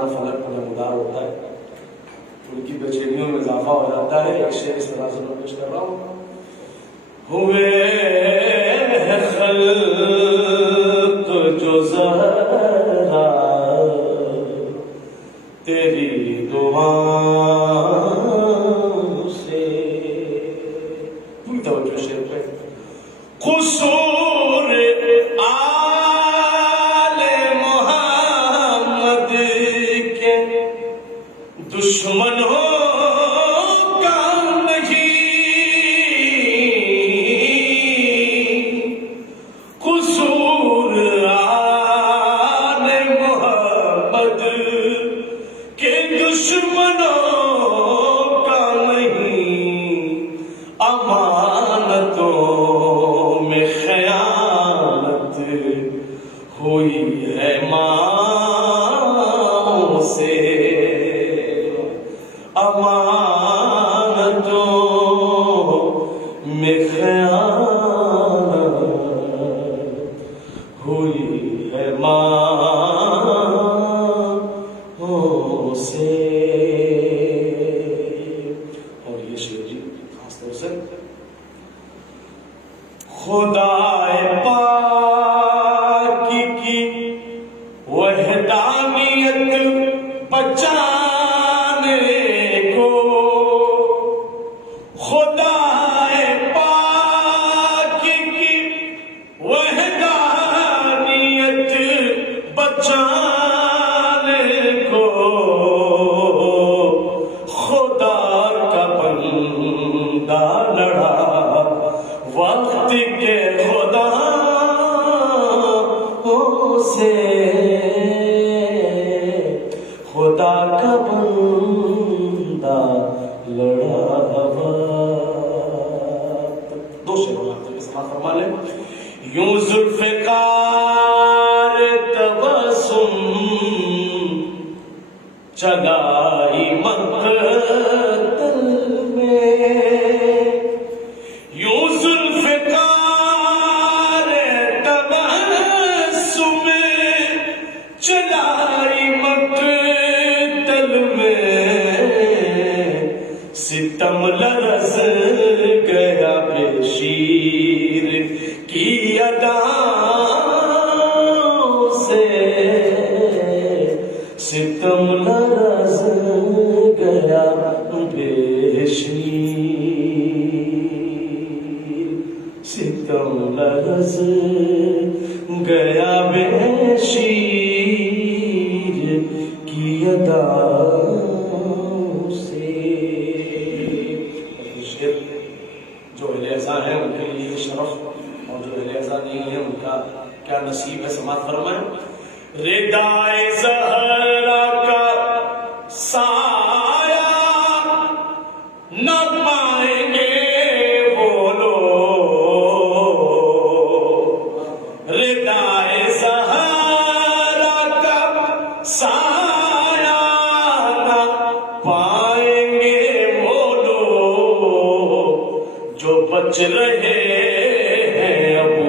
چاند فلک پر نمودار ہوتا ہے ان کی بے چینیوں میں اضافہ ہو جاتا ہے. ایک شعر اس طرح سے میں پیش کر رہا ہوں. ہوئے خلق جو ذرا تیری دعاؤں سے پوری توجہ شعر پہ. قصور آل محمد کے دشمنوں کا نہیں، قصور آل محمد کے دشمنوں کا نہیں، امانتوں میں خیانت ہوئی ہے ماں سے، امانتوں میں خیانت ہوئی ہے ماں سے. اور یہ شعر جی خاص طور سے خدائے پاک کی وحدانیت بچانے کو، خدائے پاک کی وحدانیت بچانے کو، خدا کا بندہ لڑا وقت کے خدا سے، خدا کا بندہ لڑا وقت. دو شعر آپ تک سماعت فرما لیں. یوں ذوالفقار تبسم چلائی مقتل میں، یوں ذوالفقار تبسم چلائی مقتل میں، ستم لرز گیا بے شیر کی اداؤں سے، ستم لرز گیا بے شیر، ستم لرز گیا بے شیر کی اداؤں سے. جو اہل اعزاء ہیں ان کے لیے شرف، اور جو اہل اعزاء نہیں ہیں ان کا کیا نصیب ہے. سماعت فرمائیں. ردائے زہرا کا سایہ نہ پائیں گے وہ لوگ، ردائے زہرا کا سایہ نہ پائیں گے وہ لوگ جو بچ رہے ہیں ابو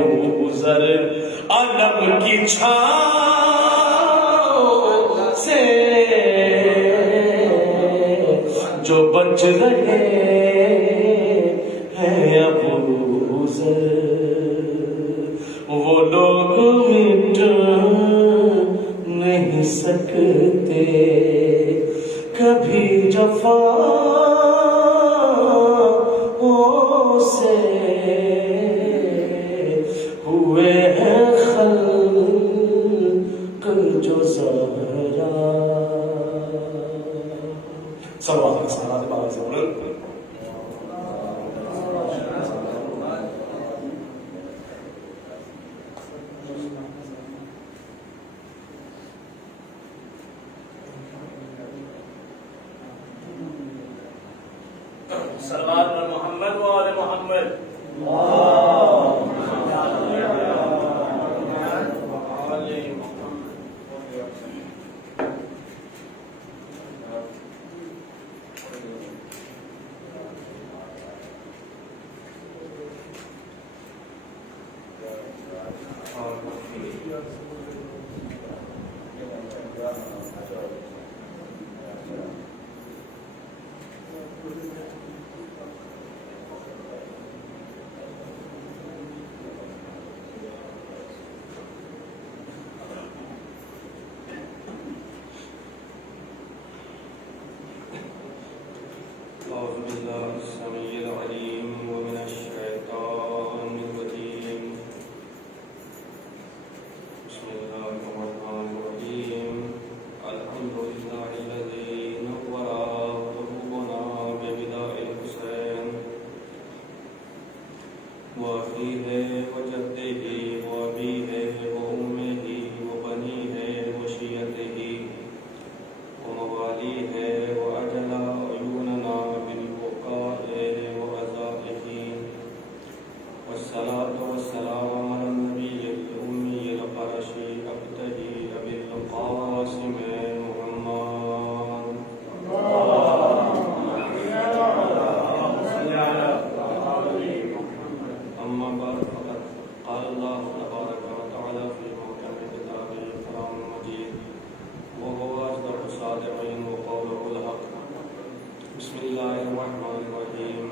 ذر علم کی چھاؤں سے، جو بچ رہے ہیں ابو ذر، وہ لوگ مٹ نہیں سکتے کبھی جفاؤں سے، ہوئے ہیں خلق جو زہرا. صلوات کے ساتھ بابا سے بولیں. صلوات پر محمد و آل محمد. بالله السميع العليم ومن الشيطان الرجيم بسم الله الرحمن الرحيم الحمد لله الذي نور قلوبنا ببداء الحسين وأخيه وجده وأبيه وأمه وبنيه وشيته ومواليه وأجل عيوننا بالبكاء وغزائه والصلاة والسلام على النبي الأمي القرشي عبده أبي القاسم محمد أما بعد فقد قال الله تبارك وتعالى في محكم كتابه القرآن المجيد وهو أصدق الصادقين وقوله الحق بسم الله الرحمن الرحيم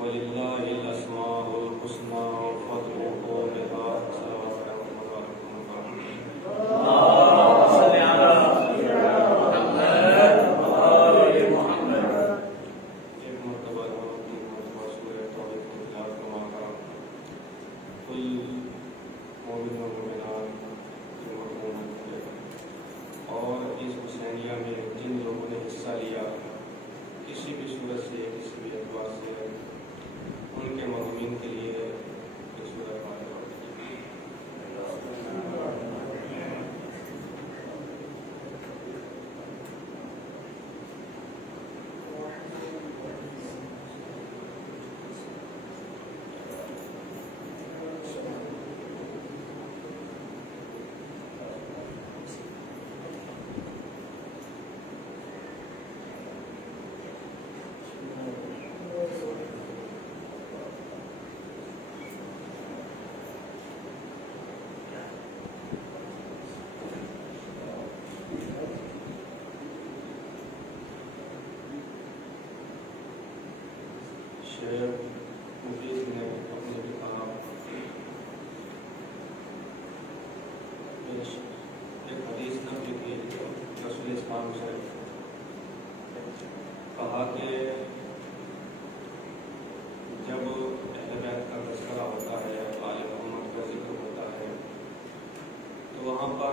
ولله الأسماء الحسنى فادعوه بها. السلام عليكم ورحمة الله اللهم صل على محمد وآل محمد. ایک مرتبہ سورہ توبہ کی تلاوت فرما کر کل مومن و مومنات کی مرحوم ہوئے اور اس حسینیہ میں جن لوگوں نے حصہ لیا کسی بھی صورت سے کسی بھی اعتبار سے ان کے مرحومین کے لیے یہ سورہ فاتحہ شیخ مفید نے اپنے کتاب ایک حدیث نقل کی رسول اسلام سے کہا کہ جب اہل بیت کا تذکرہ ہوتا ہے آل محمد کا ذکر ہوتا ہے تو وہاں پر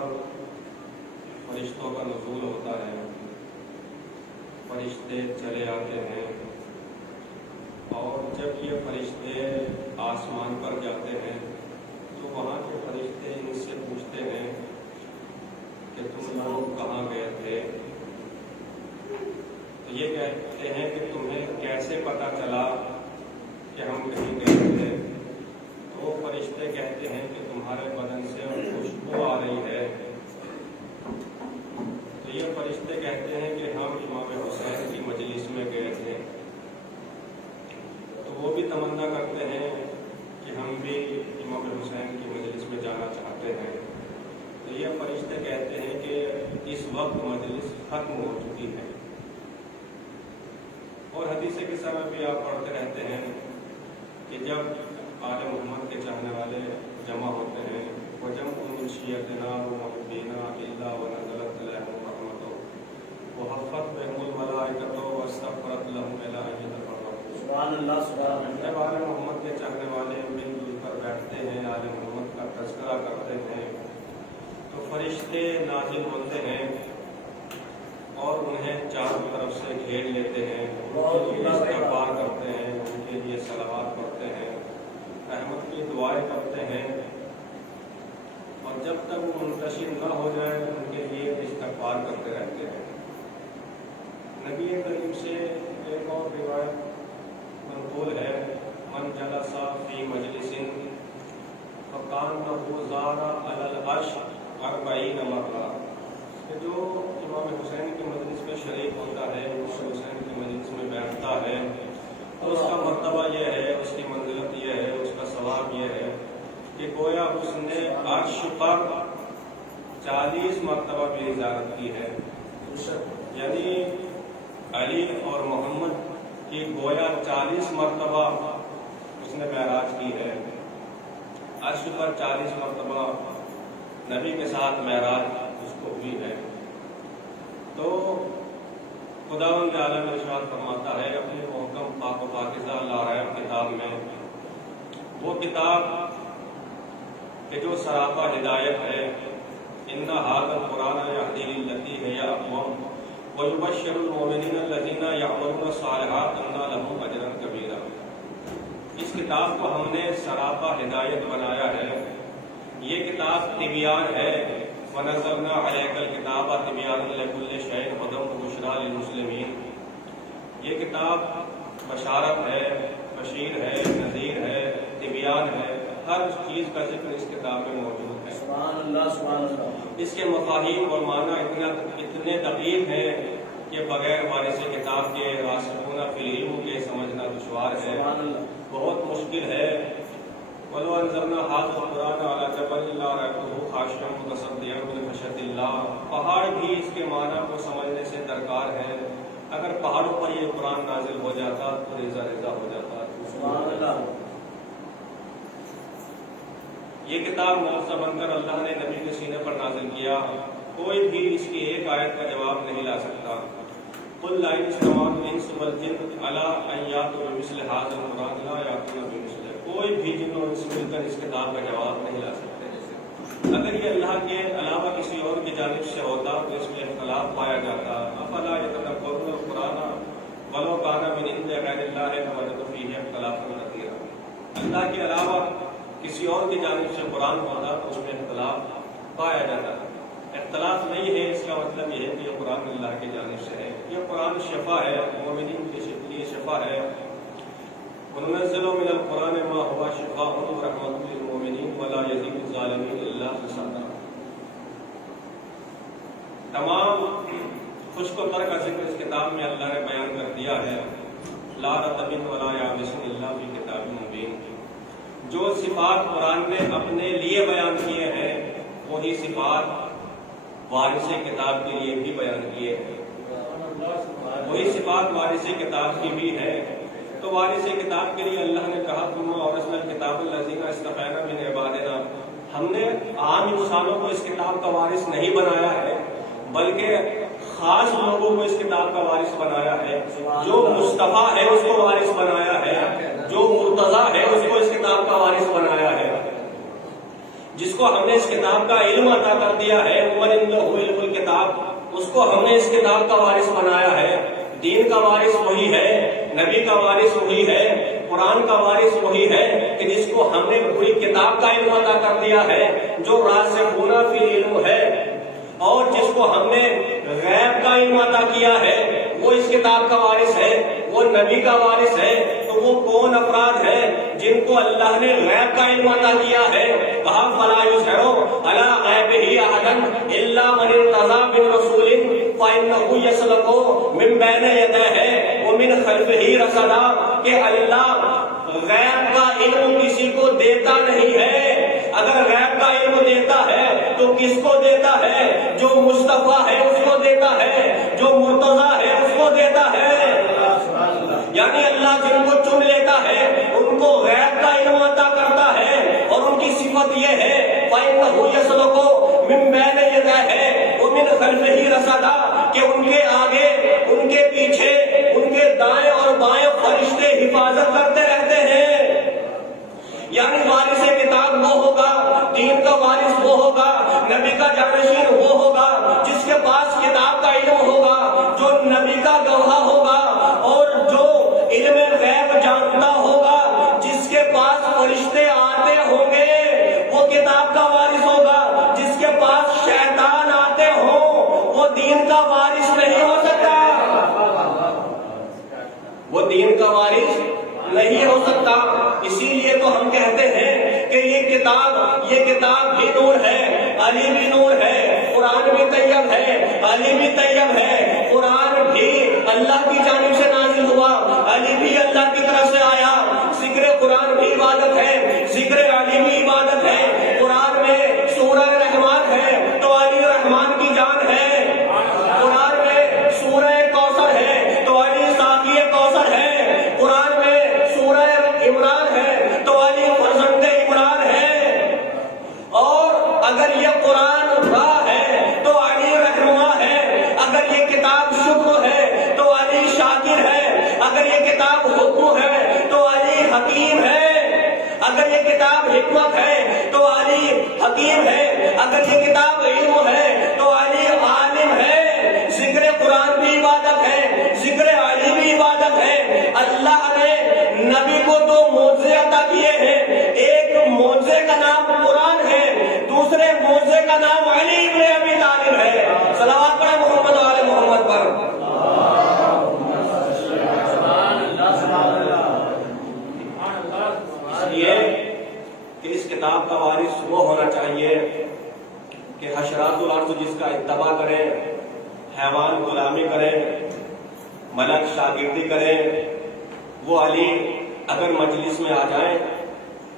فرشتوں کا نزول ہوتا ہے، فرشتے چلے آتے ہیں اور جب یہ فرشتے آسمان پر جاتے ہیں تو وہاں کے فرشتے ان سے پوچھتے ہیں کہ تم لوگ کہاں گئے تھے؟ تو یہ کہتے ہیں کہ تمہیں کیسے پتہ چلا کہ ہم کہیں گئے تھے؟ تو وہ فرشتے کہتے ہیں کہ تمہارے بدن سے خوشبو آ رہی ہے۔ تو یہ فرشتے کہتے ہیں کہ ہم امام حسین کی مجلس میں گئے تھے۔ وہ بھی تمنا کرتے ہیں کہ ہم بھی امام حسین کی مجلس میں جانا چاہتے ہیں۔ تو یہ فرشتے کہتے ہیں کہ اس وقت مجلس ختم ہو چکی ہے۔ اور حدیث قصہ میں بھی آپ پڑھتے رہتے ہیں کہ جب آل محمد کے چاہنے والے جمع ہوتے ہیں وَجَمْعُ مِنْ شِيَّتِنَا وَمُحِبِّينَا إِلَّا وَنَزَلَتْ عَلَيْهِمُ الرَّحْمَةُ وَحَفَّتْ بِهِمُ الْمَلَائِكَةُ وَاسْتَغْفَرَتْ لَهُمْ إِلَىٰ أَن يَتَفَرَّقُوا۔ سبحان اللہ سبحان اللہ۔ جب آل محمد کے چاہنے والے مل جل کر بیٹھتے ہیں، آل محمد کا تذکرہ کرتے ہیں تو فرشتے نازل ہوتے ہیں اور انہیں چاروں طرف سے گھیر لیتے ہیں، ان کے لیے استغفار کرتے ہیں، ان کے لیے صلوات پڑھتے ہیں، رحمت کی دعائیں کرتے ہیں، اور جب تک وہ منتشر نہ ہو جائے ان کے لیے استغفار کرتے رہتے ہیں۔ نبی کریم سے ایک اور روایت منقول ہے من جلس فی مجلس فکانہ زار علی العرش 40 مرہ، کہ جو امام حسین کی مجلس میں شریک ہوتا ہے، اس حسین کی مجلس میں بیٹھتا ہے تو اس کا مرتبہ یہ ہے، اس کی منزلت یہ ہے، اس کا ثواب یہ ہے کہ گویا اس نے عرش پر 40 مرتبہ بھی زیارت کی ہے۔ یعنی علی اور محمد کی گویا 40 مرتبہ اس نے معراج کی ہے، عرش پر 40 مرتبہ نبی کے ساتھ معراج اس کو ہوئی ہے۔ تو خداوند عالم ارشاد فرماتا ہے اپنے محکم پاک و پاکیزہ لاریب کتاب میں، وہ کتاب کہ جو سراپا ہدایت ہے، ان ھذا القرآن یہدی للتی ہی اقوم ویبشر المؤمنین الذین یعملون الصالحات ان لہم اجرا کبیرا۔ اس کتاب کو ہم نے سراپا ہدایت بنایا ہے، یہ کتاب طبیان ہے، وَنَزَّلْنَا عَلَيْكَ الْكِتَابَ تِبْيَانًا لِكُلِّ شَيْءٍ وَهُدًى وَبُشْرَىٰ لِلْمُسْلِمِينَ۔ یہ کتاب بشارت ہے، بشیر ہے، نذیر ہے، طبیان ہے، ہر چیز کا ذکر اس کتاب میں موجود ہے۔ سبحان اللہ سبحان اللہ۔ اس کے مفاہیم اور معنی اتنے دقیق ہیں کہ بغیر وارث کتاب کے راسخون فی العلم کے سمجھنا دشوار ہے، سبحان اللہ۔ بہت مشکل ہے۔ وَلَوْ أَنزَلْنَا هَٰذَا الْقُرْآنَ عَلَىٰ جَبَلٍ لَّرَأَيْتَهُ خَاشِعًا مُّتَصَدِّعًا مِّنْ خَشْيَةِ اللَّهِ۔ پہاڑ بھی اس کے معنی کو سمجھنے سے درکار ہے، اگر پہاڑوں پر یہ قرآن نازل ہو جاتا تو ریزہ ریزہ ہو جاتا۔ سبحان اللہ۔ یہ کتاب معجزہ بن کر اللہ نے نبی کے سینے پر نازل کیا، کوئی بھی اس کی ایک آیت کا جواب نہیں لا سکتا۔ قُلْ لَئِنِ اجْتَمَعَتِ الْإِنسُ وَالْجِنُّ عَلَىٰ أَن يَأْتُوا بِمِثْلِ هَٰذَا الْقُرْآنِ لَا يَأْتُونَ بِمِثْلِهِ۔ کوئی بھی جن و انس مل کر اس کتاب کا جواب نہیں لا سکتے۔ اگر یہ اللہ کے علاوہ کسی اور کی جانب سے ہوتا تو اس میں اختلاف پایا جاتا۔ أَفَلَا يَتَدَبَّرُونَ الْقُرْآنَ وَلَوْ كَانَ مِنْ عِندِ غَيْرِ اللَّهِ لَوَجَدُوا فِيهِ اخْتِلَافًا كَثِيرًا۔ اللہ کے علاوہ کسی اور کی جانب سے قرآن ہوتا تو اس میں اختلاف پایا جاتا۔ اختلاف نہیں ہے، اس کا مطلب یہ ہے کہ یہ قرآن اللہ کی جانب سے ہے۔ یہ قرآن شفا ہے، مومنین کے لیے شفا ہے۔ وَنُنَزِّلُ مِنَ الْقُرْآنِ مَا هُوَ شِفَاءٌ وَرَحْمَةٌ لِّلْمُؤْمِنِينَ وَلَا يَزِيدُ الظَّالِمِينَ إِلَّا خَسَارًا۔ تمام خشک و تر کا ذکر اس کتاب میں اللہ نے بیان کر دیا ہے۔ لَا رَطْبٍ وَلَا يَابِسٍ إِلَّا فِي كِتَابٍ مُّبِينٍ۔ جو صفات قرآن نے اپنے لیے بیان کیے ہیں وہی صفات وارث کتاب کے لیے بھی بیان کیے ہیں، وہی صفات وارث کتاب کی بھی ہے۔ تو وارث کتاب کے لیے اللہ نے کہا ثم اورثنا الکتاب الذین اصطفینا من عبادنا، ہم نے عام انسانوں کو اس کتاب کا وارث نہیں بنایا ہے بلکہ خاص لوگوں کو اس کتاب کا وارث بنایا ہے۔ جو مصطفیٰ ہے اس کو وارث بنایا ہے، جو مرتضیٰ ہے اس کو اس کتاب کا وارث بنایا ہے، جس کو ہم نے اس کتاب کا علم عطا کر دیا ہے، وَمَنْ عِنْدَهُ عِلْمُ الْكِتَابِ، اس کو ہم نے اس کتاب کا وارث بنایا ہے۔ دین کا وارث وہی ہے، نبی کا وارث وہی ہے، قرآن کا وارث وہی ہے کہ جس کو ہم نے پوری کتاب کا علم عطا کر دیا ہے، جو راسخون فی العلم ہے، اور جس کو ہم نے غیب کا علم عطا کیا ہے وہ اس کتاب کا وارث ہے، وہ نبی کا وارث ہے۔ تو وہ کون افراد ہیں جن کو اللہ نے غیب کا علم عطا کیا ہے؟ کہا فَلَا يُظْهِرُ عَلَىٰ غَیْبِهِ أَحَدًا إِلَّا مَنِ ارْتَضَىٰ مِن رَّسُولٍ فَإِنَّهُ يَسْلُكُ مِن بَيْنِ يَدَيْهِ وَمِنْ خَلْفِهِ رَصَدًا، کہ اللہ غیب کا علم کسی کو دیتا نہیں ہے۔ اگر غیب کا علم دیتا ہے تو کس کو دیتا ہے؟ جو مصطفیٰ ہے اس کو دیتا ہے، جو مرتضیٰ ہے اس کو دیتا ہے۔ یعنی اللہ جن کو چن لیتا ہے ان کو غیب کا علم عطا کرتا ہے، اور ان کی صفت یہ ہے فَإِنَّهُ يَسْلُكُ مِن بَيْنِ يَدَيْهِ وَمِنْ خَلْفِهِ رَصَدًا، کہ ان کے آگے، ان کے پیچھے، ان کے دائیں اور بائیں فرشتے حفاظت کرتے رہتے ہیں۔ یعنی وارث کتاب وہ ہوگا، دین کا وارث وہ ہوگا، نبی کا جانشین وہ ہوگا جس کے پاس کتاب کا علم ہوگا، جو نبی کا گواہ ہوگا، اور جو علم غیب جانتا ہوگا، جس کے پاس فرشتے آتے ہوں گے وہ کتاب کا وارث ہوگا، جس کے پاس شیطان آتے ہوں وہ دین کا وارث نہیں ہو سکتا، وہ دین کا وارث نہیں ہو سکتا۔ اسی لیے تو ہم کہتے ہیں کہ یہ کتاب بھی نور ہے، علی بھی نور ہے، قرآن بھی طیب ہے، علی بھی طیب ہے۔ قرآن بھی اللہ کی جانب سے نازل ہوا، علی بھی اللہ کی طرف سے آیا۔ ذکر قرآن بھی عبادت ہے، ذکر علی بھی عبادت ہے۔ قرآن میں سورہ رحمان ہے تو علی رحمان کی جان ہے، قرآن میں سورہ کوثر ہے تو علی ساقی کوثر ہے، قرآن میں سورہ عمران ہے تو علی فرزند عمران ہے۔ اور اگر یہ قرآن راہ ہے تو علی رہنما ہے، اگر یہ کتاب شکر ہے تو یہ کتاب حکم ہے تو علی حکیم ہے، اگر یہ کتاب حکمت ہے تو علی حکیم ہے، اگر یہ کتاب علم ہے تو علی عالم ہے۔ ذکر قرآن بھی عبادت ہے، ذکر علی بھی عبادت ہے۔ اللہ نے نبی کو دو معجزے عطا کیے ہیں، ایک معجزے کا نام قرآن ہے، دوسرے معجزے کا نام علی ابن ابی طالب ہے۔ صلوات پڑھیں محمد و آل محمد پر۔ اس لیے کہ اس کتاب کا وارث وہ ہونا چاہیے کہ حشرات الارض جس کا اتباع کریں، حیوان غلامی کریں، ملک شاگردی کریں، وہ علی اگر مجلس میں آ جائیں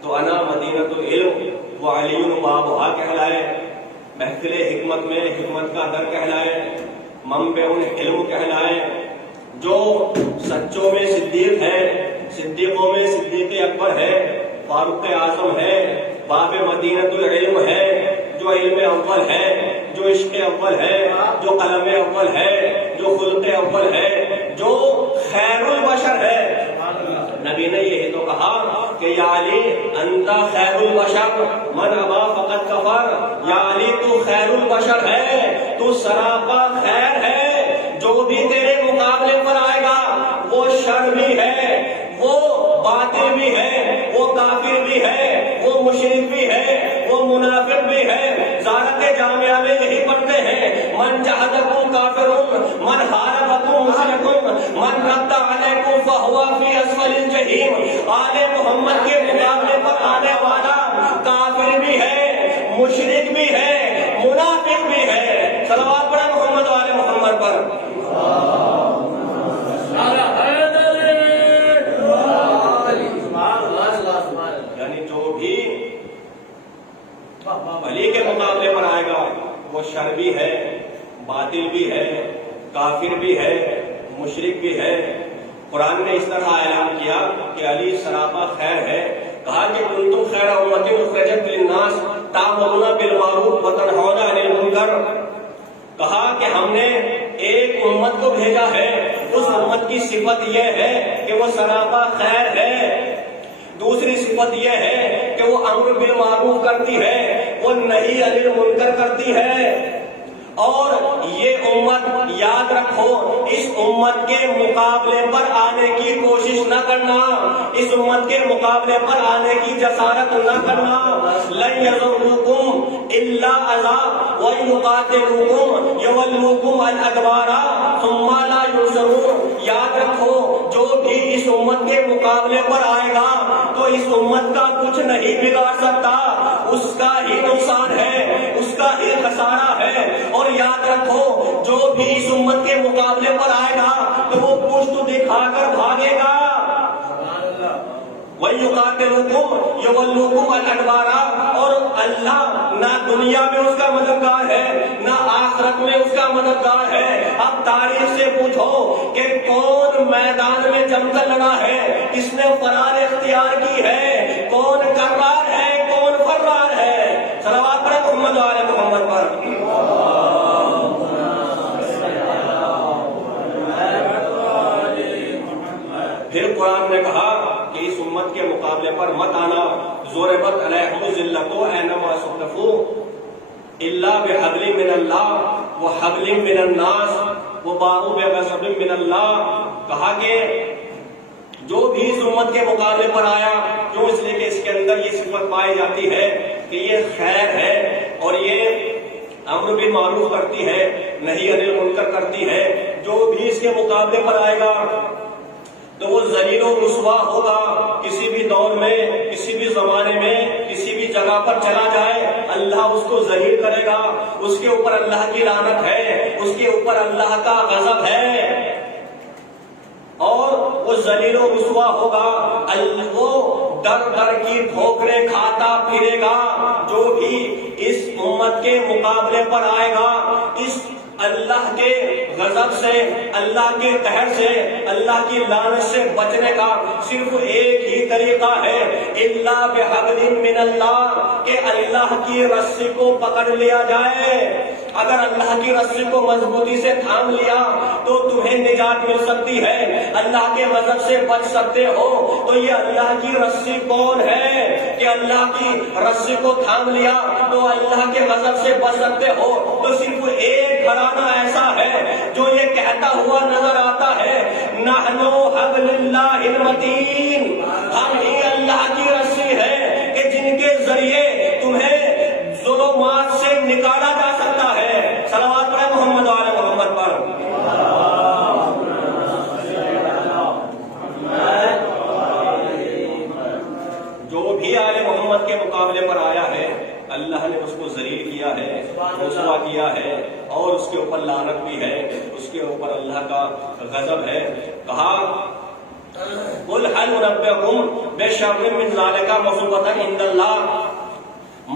تو انا مدینۃ العلم، وہ علی بابھا کہلائے، محفل حکمت میں حکمت کا در کہلائے، منبع العلم کہلائے، جو سچوں میں صدیق ہے، صدیقوں میں صدیق اکبر ہے، فاروق اعظم ہے، باب مدینۃ العلم ہے، جو علم اول ہے، جو عشق اول ہے، جو قلم اول ہے، جو خلق اول ہے، جو خیر البشر ہے۔ نبی نے یہی تو کہا کہ یا علی انت خیر البشر من ابا فقط کفر، یا علی تو خیر البشر ہے، تو سراپا خیر ہے، جو بھی تیرے مقابلے پر آئے گا وہ شر بھی ہے، وہ باطل بھی ہے، وہ کافر بھی ہے، وہ مشرک بھی ہے، وہ منافق بھی ہے۔ زارت جامعہ میں یہی پڑھتے ہیں، من جہدکم کافرون، من حاربکم مشرکون، من رد علیکم فہوا فی اسفل الجحیم۔ آل محمد کے مقابلے پر آنے والا کافر بھی ہے، مشرک بھی ہے، منافق بھی ہے۔ صلوات پڑھیں محمد و آل محمد پر۔ یعنی جو بھی علی کے مقابلے پر آئے گا وہ شر بھی ہے، باطل بھی ہے، کافر بھی ہے، مشرک بھی ہے۔ قرآن نے اس طرح اعلان کیا کہ علی سراپا خیر ہے، کہا کہ کنتم خیر امۃ اخرجت للناس تأمرون بالمعروف وتنہون عن المنکر، کہا کہ ہم نے ایک امت کو بھیجا ہے، اس امت کی صفت یہ ہے کہ وہ سراپا خیر ہے، دوسری صفت یہ ہے کہ وہ امر بالمعروف کرتی ہے، وہ نہی عن المنکر کرتی ہے۔ اور یہ امت یاد رکھو، اس امت کے مقابلے پر آنے کی کوشش نہ کرنا، اس امت کے مقابلے پر آنے کی جسارت نہ کرنا۔ لن یضروکم الا اذى وان یقاتلوکم یولوکم الادبار ثم لا ینصرون۔ یاد رکھو، جو بھی اس امت کے مقابلے پر آئے گا تو اس امت کا کچھ نہیں بگاڑ سکتا، اس کا ہی نقصان ہے، اس کا ہی خسارہ ہے۔ اور یاد رکھو، جو بھی اس امت کے مقابلے پر آئے گا تو وہ پشت دکھا کر بھاگے گا۔ وَيُقَاتِلُكُمْ يُوَلُّوكُمْ الْأَدْبَارَ، اور اللہ نہ دنیا میں اس کا مددگار ہے نہ آخرت میں اس کا مددگار ہے۔ اب تاریخ سے پوچھو کہ کون میدان میں جم کر لڑا ہے، کس نے فرار اختیار کی ہے، کون کرار ہے، کون فرار ہے۔ صلوات پڑھیں محمد و آل محمد پر۔ پھر قرآن نے کہا کہ اس امت کے مقابلے پر مت آنا، ضربت علیہم الذلۃ اینما ثقفوا الا بحبل من اللہ وحبل من الناس وباءوا بغضب من اللہ۔ کہا کہ جو بھی اس امت کے مقابلے پر آیا، کیوں؟ اس لیے کہ اس کے اندر یہ صفت پائی جاتی ہے کہ یہ خیر ہے اور یہ امر بالمعروف کرتی ہے، نہی عن المنکر کرتی ہے۔ جو بھی اس کے مقابلے پر آئے گا تو وہ ذلیل و رسوا ہوگا۔ کسی بھی دور میں، کسی بھی زمانے میں، کسی بھی جگہ پر چلا جائے، اللہ اس کو ذلیل کرے گا، اس کے اوپر اللہ کی لعنت ہے، اس کے اوپر اللہ کا غضب ہے، اور وہ ذلیل و رسوا ہوگا، وہ در در کی ٹھوکریں کھاتا پھرے گا۔ جو بھی اس امت کے مقابلے پر آئے گا، اس اللہ کے غضب سے، اللہ کے قہر سے، اللہ کی لعنت سے بچنے کا صرف ایک ہی طریقہ ہے، الا بحبل من اللہ، کہ اللہ کی رسی کو پکڑ لیا جائے۔ اگر اللہ کی رسی کو مضبوطی سے تھام لیا تو تمہیں نجات مل سکتی ہے، اللہ کے غضب سے بچ سکتے ہو۔ تو یہ اللہ کی رسی کون ہے کہ اللہ کی رسی کو تھام لیا تو اللہ کے غضب سے بچ سکتے ہو؟ تو صرف ایک گھرانہ ایسا ہے جو یہ کہتا ہوا نظر آتا ہے، نحنو حبل اللہ المتین، ہم ہی اللہ کی رسی ہے کہ جن کے ذریعے تمہیں ظلمات سے نکالا جا سکتا ہے۔ صلوات پڑھیں محمد و آل محمد پر۔ جو بھی آل محمد کے مقابلے پر آیا ہے اللہ نے اس کو ذلیل کیا ہے، رسوا کیا ہے، اور اس کے اوپر لعنت بھی ہے، اس کے اوپر اللہ کا غضب ہے۔ کہا قل هل انبئکم بشر من ذلک مثوبۃ عند اللہ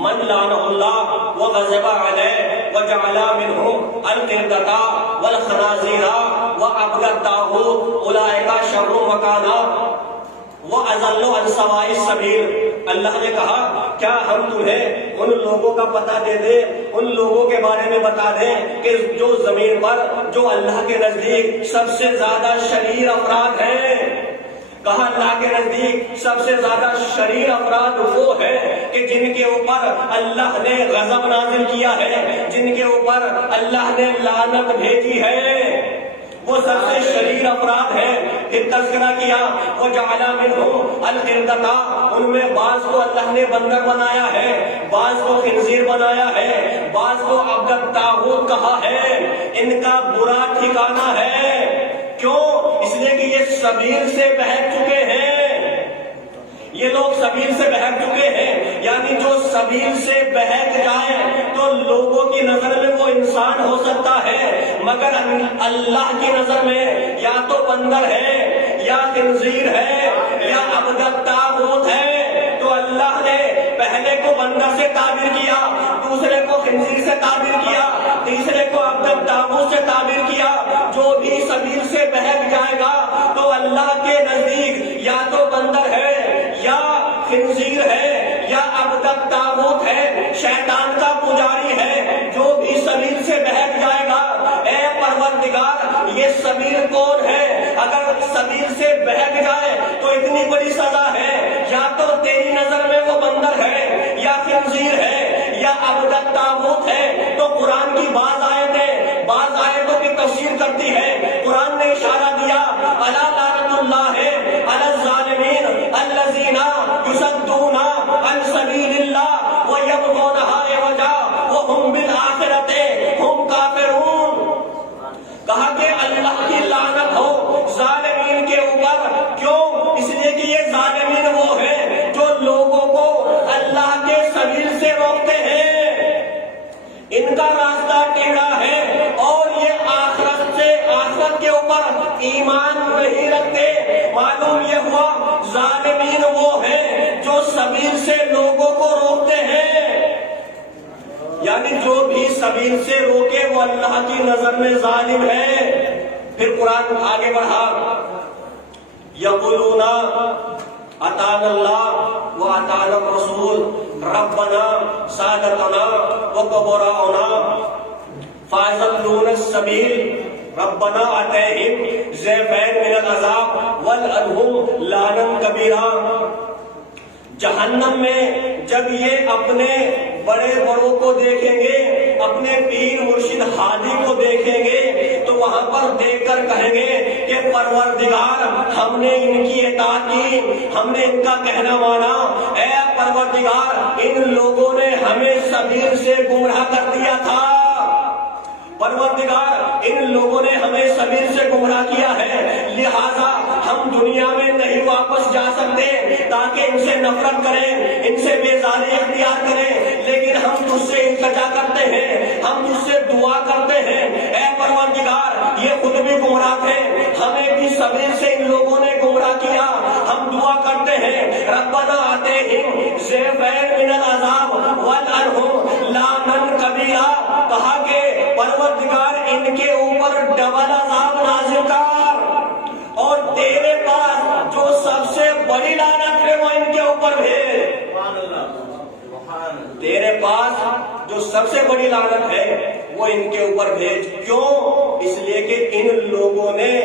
من لعنہ اللہ وغضب علیہ وجعل منهم القردۃ والخنازیر وعبد الطاغوت اولئک شر مکانا وَأَضَلُّ عَنْ سَوَاءِ السَّبِيلِ۔ اللہ نے کہا کیا ہم تمہیں ان لوگوں کا پتہ دے دیں، ان لوگوں کے بارے میں بتا دیں کہ جو زمین پر جو اللہ کے نزدیک سب سے زیادہ شریر افراد ہیں۔ کہا اللہ کے نزدیک سب سے زیادہ شریر افراد وہ ہے کہ جن کے اوپر اللہ نے غضب نازل کیا ہے، جن کے اوپر اللہ نے لعنت بھیجی ہے، وہ سب سے شریر افراد ہیں۔ پھر تذکرہ کیا وَجَعَلَ مِنْهُمْ الْقِرْدَةَ، ان میں بعض کو اللہ نے بندر بنایا ہے، بعض کو خنزیر بنایا ہے، بعض کو عبد الطاغوت کہا ہے۔ ان کا برا ٹھکانہ ہے۔ کیوں؟ اس لیے کہ یہ سبیل سے بہک چکے ہیں، یہ لوگ سبیل سے بہک چکے ہیں۔ یعنی جو سبیل سے بہک جائے تو لوگوں کی نظر میں وہ انسان ہو سکتا ہے، مگر اللہ کی نظر میں یا تو بندر ہے یا خنزیر ہے یا عبد الطاغوت ہے۔ تو اللہ نے پہلے کو بندر سے تعبیر کیا، دوسرے کو خنزیر سے تعبیر کیا، تیسرے کو عبد الطاغوت سے تعبیر کیا۔ جو بھی سبیل سے بہک جائے گا تو اللہ کے نزدیک یا تو بندر ہے یا خنزیر ہے یا عبد الطاغوت ہے، شیطان کا پجاری ہے۔ جو بھی سبیل سے بہک جائے گا، اے پروردگار یہ سبیل کون ہے؟ اگر سبیل سے بہک جائے تو اتنی بڑی سزا ہے، یا تو تیری نظر میں وہ بندر ہے یا خنزیر ہے یا عبد الطاغوت ہے۔ تو قرآن کی بعض آیتوں کی تفسیر کرتی ہے۔ قرآن نے اشارہ دیا الا لعنۃ اللہ علی الظالمین الذین یصدون عن سبیل اللہ ویبغونها عوجا وهم بالآخرۃ هم کافرون۔ کہا کہ اللہ کی لعنت ہو ظالمین کے اوپر۔ کیوں؟ اس لیے کہ یہ ظالمین وہ ہیں جو لوگوں کو اللہ کے سبیل سے روکتے ہیں، ان کا راستہ ٹیڑھا ہے، اور یہ آخرت کے اوپر ایمان نہیں رکھتے۔ معلوم یہ ہوا ظالمین وہ ہیں جو سبیل سے لوگوں کو روکتے ہیں، یعنی جو بھی سبیل سے روکے وہ اللہ کی نظر میں ظالم ہے۔ پھر قرآن آگے بڑھا یقولون اطعنا اللہ واطعنا الرسول ربنا سادتنا وکبراءنا فاضلونا السبیل ربنا آتیہم ضعفین من العذاب والعنہم لعنا کبیرا۔ جہنم میں جب یہ اپنے بڑے بڑوں کو دیکھیں گے، اپنے پیر مرشد ہادی کو دیکھیں گے، تو وہاں پر دیکھ کر کہیں گے کہ پروردگار ہم نے ان کی اطاعت کی، ہم نے ان کا کہنا مانا۔ اے پروردگار ان لوگوں نے ہمیں سبیل سے گمراہ کر دیا تھا، پروردگار ان لوگوں نے ہمیں سبیل سے گمراہ کیا ہے، لہذا ہم دنیا میں نہیں واپس جا سکتے تاکہ ان سے نفرت کریں، ان سے بیزاری اختیار کریں، لیکن ہم تجھ سے التجا کرتے ہیں، ہم تجھ سے دعا کرتے ہیں۔ اے پروردگار یہ خود بھی گمراہ تھے، ہمیں بھی سبیل سے ان لوگوں نے گمراہ کیا، ہم دعا کرتے ہیں ربنا آتیہم ضعفین من العذاب والعنہم لعنا کبیرا۔ کہا کہ پروردگار ان کے اوپر ڈبل عذاب نازل کر، اور تیرے پاس جو سب سے بڑی لعنت ہے وہ ان کے اوپر بھیج۔ تیرے پاس جو سب سے بڑی لعنت ہے وہ ان کے اوپر بھیج۔ کیوں؟ اس لیے کہ ان لوگوں نے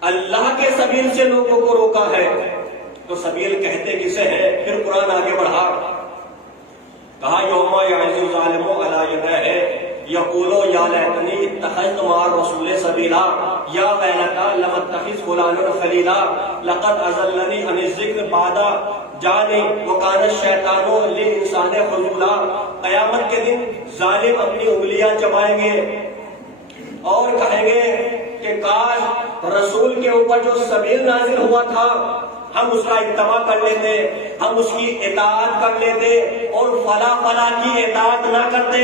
اللہ کے سبیل سے لوگوں کو روکا ہے۔ تو سبیل کہتے کسے ہیں؟ پھر قرآن آگے بڑھا، کہا یوم یعض الظالم علی یدیہ یقول یا لیتنی اتخذت مع الرسول سبیلا یا ویلتی لم اتخذ فلانا خلیلا لقد اضلنی عن الذکر بعد جانی وکان الشیطان للانسان خذولا۔ قیامت کے دن ظالم اپنی انگلیاں چبائیں گے اور کہیں گے کہ کاش رسول کے اوپر جو سبیل نازل ہوا تھا ہم اس کا اتباع کر لیتے، ہم اس کی اطاعت کر لیتے اور فلاں فلاں کی اطاعت نہ کرتے۔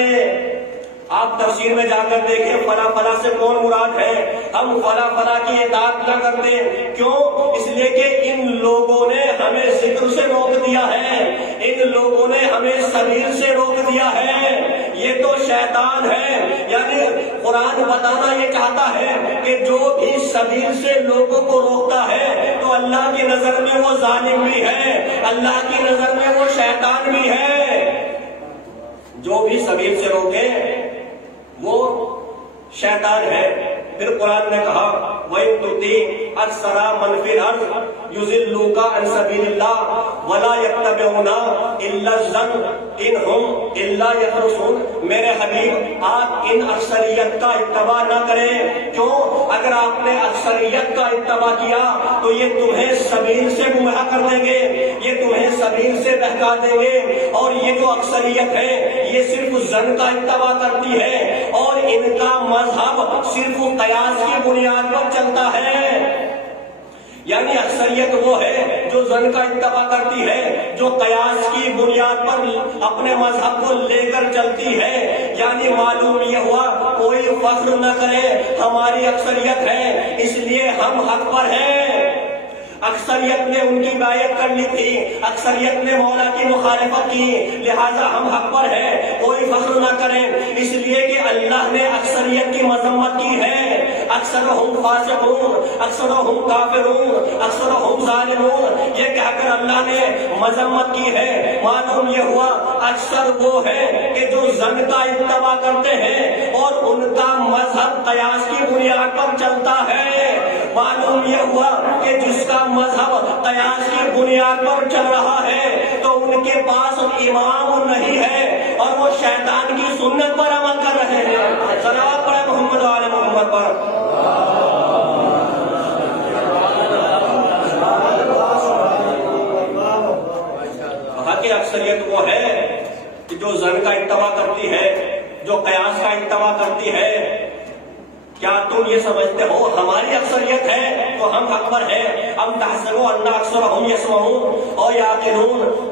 آپ تفسیر میں جا کر دیکھیں فلاں فلاں سے کون مراد ہے، ہم فلاں فلاں کی اطاعت نہ کرتے۔ کیوں؟ اس لیے کہ ان لوگوں نے ہمیں ذکر سے روک دیا ہے، ان لوگوں نے ہمیں سبیل سے روک دیا ہے۔ یہ تو شیطان ہے، یعنی قرآن بتانا یہ چاہتا ہے کہ جو بھی سبیل سے لوگوں کو روکتا ہے تو اللہ کی نظر میں وہ ظالم بھی ہے، اللہ کی نظر میں وہ شیطان بھی ہے۔ جو بھی سبیل سے روکے وہ شیطان ہے۔ پھر قرآن نے کہا وَإِن تُطِعْ أَكْثَرَ مَنْ فِي الْأَرْضِ يُضِلُّوكَ عَنْ سَبِيلِ اللَّهِ وَلَا يَتَّبِعُونَ إِلَّا الظَّنَّ إِنْ هُمْ إِلَّا يَخْرُصُونَ۔ میرے حبیب آپ ان اکثریت کا اتباع نہ کریں۔ کیوں؟ اگر آپ نے اکثریت کا اتباع کیا تو یہ تمہیں سبیل سے گمراہ کر دیں گے، یہ تمہیں سبیل سے بہکا دیں گے۔ اور یہ جو اکثریت ہے یہ صرف ظن کا اتباع کرتی ہے اور ان کا مذہب صرف قیاس کی بنیاد پر چلتا ہے۔ یعنی اکثریت وہ ہے جو ظن کا اتباع کرتی ہے، جو قیاس کی بنیاد پر اپنے مذہب کو لے کر چلتی ہے۔ یعنی معلوم یہ ہوا کوئی فخر نہ کرے ہماری اکثریت ہے اس لیے ہم حق پر ہیں۔ اکثریت نے ان کی بیعت کر لی تھی، اکثریت نے مولا کی مخالفت کی، لہذا ہم حق پر ہیں، کوئی فخر نہ کریں۔ اس لیے کہ اللہ نے اکثریت کی مذمت کی ہے۔ اکثرہم فاسقون، اکثرہم کافرون، اکثرہم ظالمون، یہ کہہ کر اللہ نے مذمت کی ہے۔ معلوم یہ ہوا اکثر وہ ہے کہ جو ظن کا اتباع کرتے ہیں اور ان کا مذہب قیاس کی بنیاد پر چلتا ہے۔ معلوم یہ ہوا کہ جس کا مذہب قیاس کی بنیاد پر چل رہا ہے تو ان کے پاس امام نہیں ہے اور وہ شیطان کی سنت پر عمل کر رہے ہیں۔ صلوات پڑھیں محمد و آل محمد پر۔ حق اکثریت وہ ہے کہ جو ظن کا اتباع کرتی ہے، جو قیاس کا اتباع کرتی ہے۔ کیا تم یہ سمجھتے ہو ہماری اکثریت ہے تو ہم حق پر ہیں؟ ام تحسبوا ان اکثرهم يسمعون او يعقلون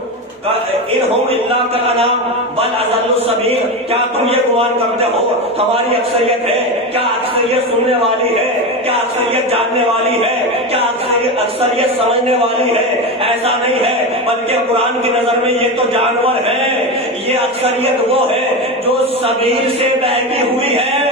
انهم الا كالانعام بل اضلوا السبيل۔ کیا تم یہ گمان کرتے ہو ہماری اکثریت ہے؟ کیا اکثریت سننے والی ہے؟ کیا اکثریت جاننے والی ہے؟ کیا اکثریت سمجھنے والی ہے؟ ایسا نہیں ہے، بلکہ قرآن کی نظر میں یہ تو جانور ہے۔ یہ اکثریت وہ ہے جو سبیل سے بہکی ہوئی ہے،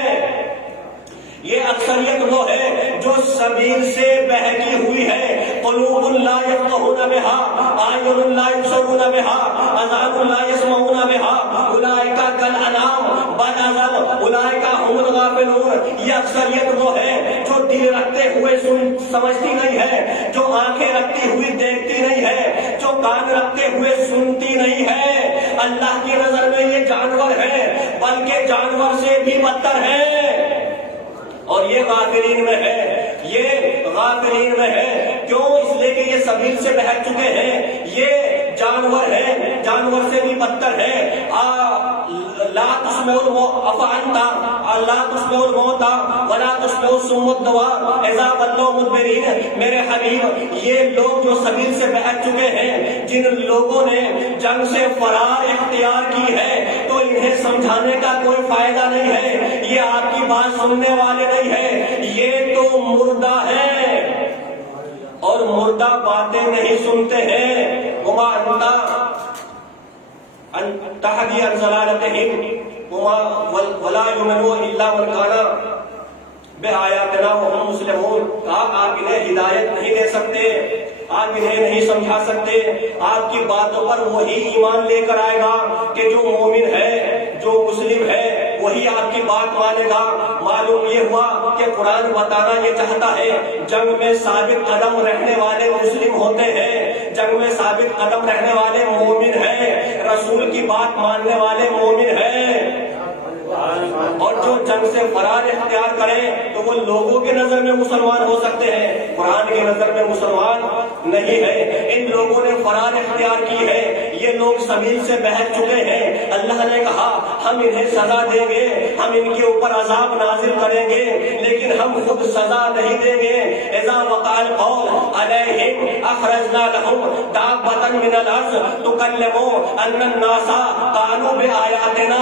یہ اکثریت وہ ہے جو سبیل سے بہکی ہوئی ہے۔ قلوب لا یفقہون بہا، اعین لا یبصرون بہا، اذان لا یسمعون بہا، اولئک کالانعام بل اضل اولئک هم الغافلون۔ یہ اکثریت وہ ہے جو دل رکھتے ہوئے سمجھتی نہیں ہے، جو آنکھیں رکھتی ہوئی دیکھتی نہیں ہے، جو کان رکھتے ہوئے سنتی نہیں ہے۔ اللہ کی نظر میں یہ جانور ہے، بلکہ جانور سے بھی بدتر ہے۔ اور یہ غافلین میں ہے، یہ غافلین میں ہے۔ کیوں؟ اس لیے کہ یہ سبیل سے بہک چکے ہیں، یہ جانور ہے، جانور سے بھی بدتر ہے۔ لا تسمع افعنتا لا تسمع الموتى ولا تسمع الصم الدواء اذا ولوا مدبرين۔ میرے حبیب یہ لوگ جو سبیل سے بہک چکے ہیں، جن لوگوں نے جنگ سے فرار اختیار کی ہے تو انہیں سمجھانے کا کوئی فائدہ نہیں ہے، یہ آپ کی بات سننے والے نہیں ہیں، یہ تو مردہ ہے اور مردہ باتیں نہیں سنتے ہیں۔ وما ان تهدي عن ضلالتهم ولا يؤمنون الا من كان بآیاتنا وهم مسلمون۔ آپ انہیں ہدایت نہیں دے سکتے، آپ انہیں نہیں سمجھا سکتے، آپ کی باتوں پر وہی ایمان لے کر آئے گا کہ جو مومن ہے، جو مسلم ہے، وہی آپ کی بات مانے گا۔ معلوم یہ ہوا کہ قرآن بتانا یہ چاہتا ہے جنگ میں ثابت قدم رہنے والے مسلم ہوتے ہیں، جنگ میں ثابت قدم رہنے والے مومن ہیں، رسول کی بات ماننے والے مومن ہیں۔ اور جو جنگ سے فرار اختیار کرے تو وہ لوگوں کے نظر میں مسلمان ہو سکتے ہیں، قرآن کی نظر میں مسلمان نہیں ہے۔ ان لوگوں نے فرار اختیار کی ہے، یہ لوگ سبیل سے بہک چکے ہیں۔ اللہ نے کہا ہم انہیں سزا دیں گے، ہم ان کے اوپر عذاب نازل کریں گے، لیکن ہم خود سزا نہیں دیں گے۔ اذا وقع القول علیہم اخرجنا لهم دابۃ من الارض تکلمهم ان الناس قالوا بآیاتنا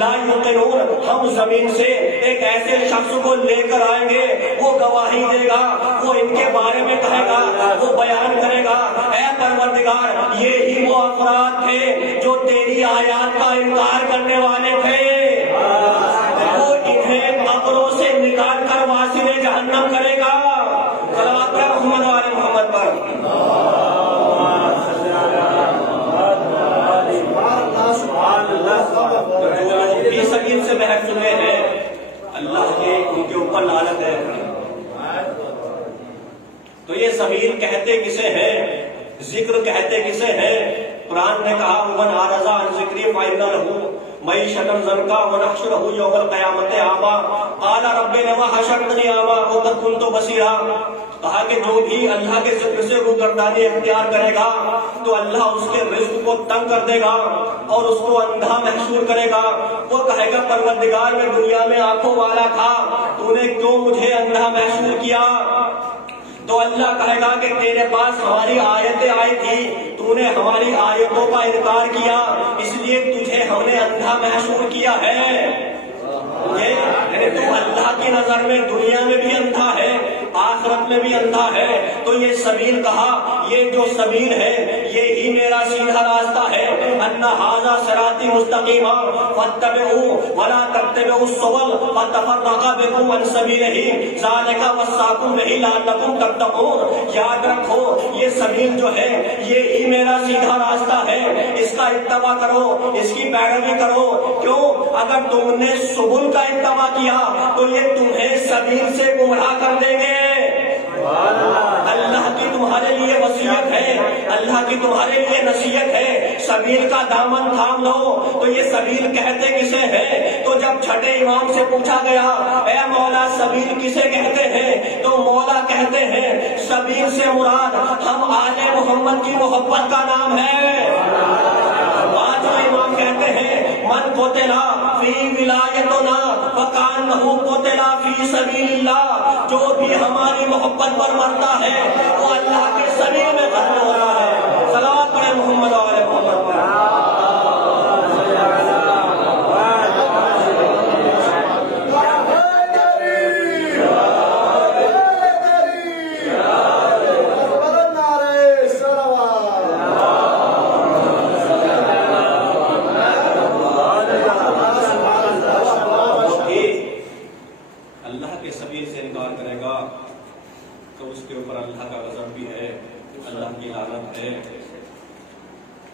لا یوقنون۔ ہم زمین سے ایک ایسے شخص کو لے کر آئیں گے، وہ گواہی دے گا، وہ ان کے بارے میں کہے گا، وہ بیان کرے گا، اے پروردگار یہی وہ افراد تھے جو تیری آیات کا انکار کرنے والے تھے، وہ انہیں قبروں سے نکال کر واسل جہنم کرے گا۔ صلوات محمد و آل محمد پر۔ جو لوگ بھی سبیل سے بہک چکے ہیں اللہ کے ان کے اوپر لعنت ہے۔ تو یہ سبیل کہتے کسے ہیں، ذکر کہتے کسے ہیں؟ قرآن نے کہا من اعرض عن ذکری فإن له معیشۃ ضنکا ونحشرہ یوم القیامۃ اعمی قال رب لم حشرتنی اعمی وقد كنت بصیرا۔ کہا کہ جو بھی اللہ کے ذکر سے روگردانی اختیار کرے گا تو اللہ اس کے رزق کو تنگ کر دے گا اور اس کو اندھا محشور کرے گا۔ وہ کہے گا پروردگار میں دنیا میں آنکھوں والا تھا، تو نے کیوں مجھے اندھا محشور کیا؟ تو اللہ کہے گا کہ تیرے پاس ہماری آیتیں آئی تھی، تو نے ہماری آیتوں کا انکار کیا، اس لیے تجھے ہم نے اندھا محشور کیا ہے۔ تو اللہ کی نظر میں دنیا میں بھی اندھا ہے، آخرت میں بھی اندھا ہے۔ تو یہ سبیل کہا، یہ جو سبیل ہے یہی میرا سیدھا راستہ ہے۔ ان ھذا صراطی مستقیما فاتبعوہ ولا تتبعوا السبل فتفرق بکم عن سبیلہ ذلک وصاکم بہ لعلکم تتقون۔ یاد رکھو یہ سبیل جو ہے یہی میرا سیدھا راستہ ہے، اس کا اتباع کرو، اس کی پیروی کرو۔ کیوں؟ اگر تم نے سبل کا اتباع کیا تو یہ تمہیں سبیل سے گمراہ کر دیں گے۔ اللہ کی تمہارے لیے وصیت ہے، اللہ کی تمہارے لیے نصیحت ہے، سبیل کا دامن تھام لو۔ تو یہ سبیل کہتے کسے ہیں؟ تو جب چھٹے امام سے پوچھا گیا اے مولا سبیل کسے کہتے ہیں، تو مولا کہتے ہیں سبیل سے مراد ہم آل محمد کی محبت کا نام ہے۔ آج امام کہتے ہیں من قتل فی ولایتنا فکانہ قتل فی سبیل اللہ۔ جو بھی ہماری محبت پر مرتا ہے وہ اللہ کے سبیل میں قتل ہوتا ہے۔ صلوات پڑھیں محمد و آل محمد پر۔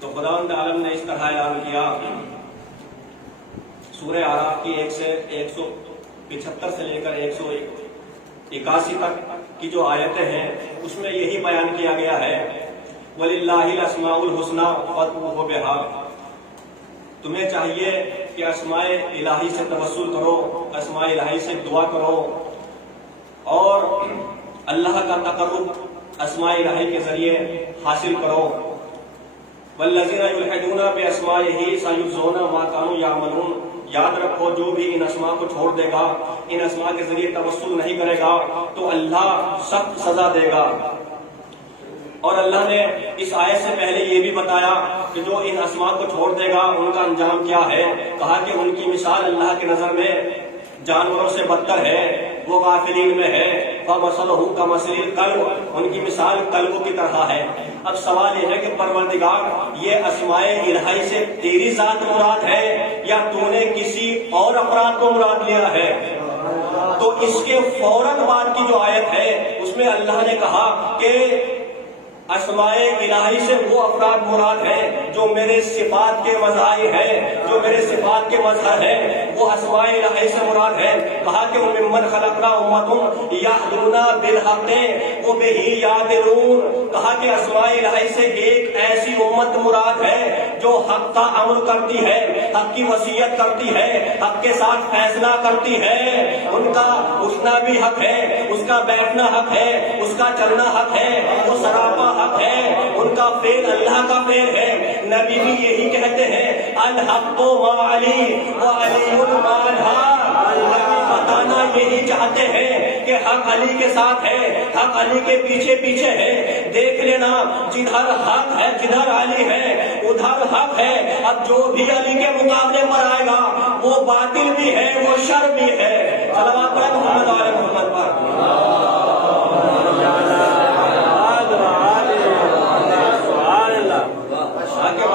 تو خداوند عالم نے اس طرح اعلان کیا، سورہ اعراف کی 175 سے لے کر 181 تک کی جو آیتیں ہیں اس میں یہی بیان کیا گیا ہے وَلِلَّهِ الْأَسْمَاءُ الْحُسْنَى فَادْعُوهُ بِهَا۔ تمہیں چاہیے کہ اسماء الہی سے توسل کرو، اسماء الہی سے دعا کرو اور اللہ کا تقرب اسماء الہی کے ذریعے حاصل کرو۔ والذین یلحدون باسمائہ سیجزون ما کانوا یعملون۔ یاد رکھو جو بھی ان اسماء کو چھوڑ دے گا، ان اسماء کے ذریعے توسل نہیں کرے گا تو اللہ سخت سزا دے گا۔ اور اللہ نے اس آیت سے پہلے یہ بھی بتایا کہ جو ان اسماء کو چھوڑ دے گا ان کا انجام کیا ہے۔ کہا کہ ان کی مثال اللہ کی نظر میں جانوروں سے بدتر ہے، وہ غافلین میں ہے۔ فَمَثَلُهُ كَمَثَلِ الْكَلْبِ، ان کی مثال کلبوں کی طرح ہے۔ اب سوال یہ ہے کہ پروردگار یہ اسماء الہی سے تیری ذات مراد ہے یا تو نے کسی اور افراد کو مراد لیا ہے؟ تو اس کے فوراً بعد کی جو آیت ہے اس میں اللہ نے کہا کہ اسمائے الہی سے وہ افراد مراد ہیں جو میرے صفات کے مظاہر ہیں، جو میرے صفات کے مظہر ہیں، وہ اسمائے الہی سے مراد ہیں۔ کہا کہ ممن خلقنا امۃ یہدون بالحق وبہ یعدلون، کہا کہ اسمائے الہی سے ایک ایسی امت مراد ہے جو حق کا امر کرتی ہے، حق کی وصیت کرتی ہے، حق کے ساتھ فیصلہ کرتی ہے۔ ان کا اٹھنا بھی حق ہے، اس کا بیٹھنا حق ہے، اس کا چلنا حق ہے، وہ سراپا حق ہے، ان کا فعل اللہ کا فعل ہے۔ نبی بھی یہی کہتے ہیں الحق ما علی وعلی ما عنہا، بتانا یہی چاہتے ہیں کہ حق علی کے ساتھ ہے، حق علی کے پیچھے پیچھے ہے۔ دیکھ لینا جدھر حق ہے، جدھر علی ہے ادھر حق ہے۔ اب جو بھی علی کے مقابلے پر آئے گا وہ باطل بھی ہے، وہ شر بھی ہے۔ صلوات پڑھیں محمد وعلی محمد پر۔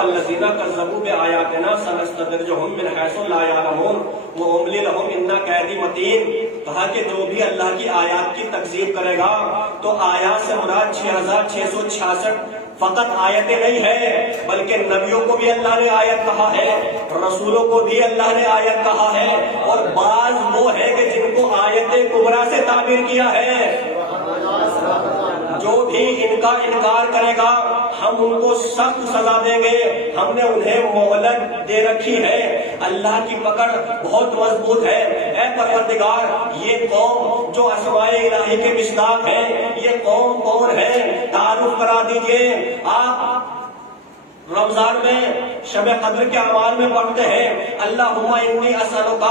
الذین کذبوا بآیاتنا سنستدرجهم من حیث لا یعلمون واملی لهم ان کیدی متین، کہا کہ جو بھی اللہ کی آیات کی تکذیب کرے گا تو آیات سے مراد 6666 فقط آیتیں نہیں ہے، بلکہ نبیوں کو بھی اللہ نے آیت کہا ہے، رسولوں کو بھی اللہ نے آیت کہا ہے، اور بعض وہ ہے کہ جن کو آیت کبریٰ سے تعبیر کیا ہے۔ جو بھی ان کا انکار کرے گا ہم ان کو سخت سزا دیں گے، ہم نے انہیں مہلت دے رکھی ہے۔ اللہ کی پکڑ بہت مضبوط ہے۔ اے پروردگار، یہ قوم جو اسمائے الہی کے مصداق ہیں، یہ قوم کون ہے؟ تعارف کرا دیجئے۔ آپ رمضان میں شب قدر کے اعمال میں پڑھتے ہیں اللہم انی اسألک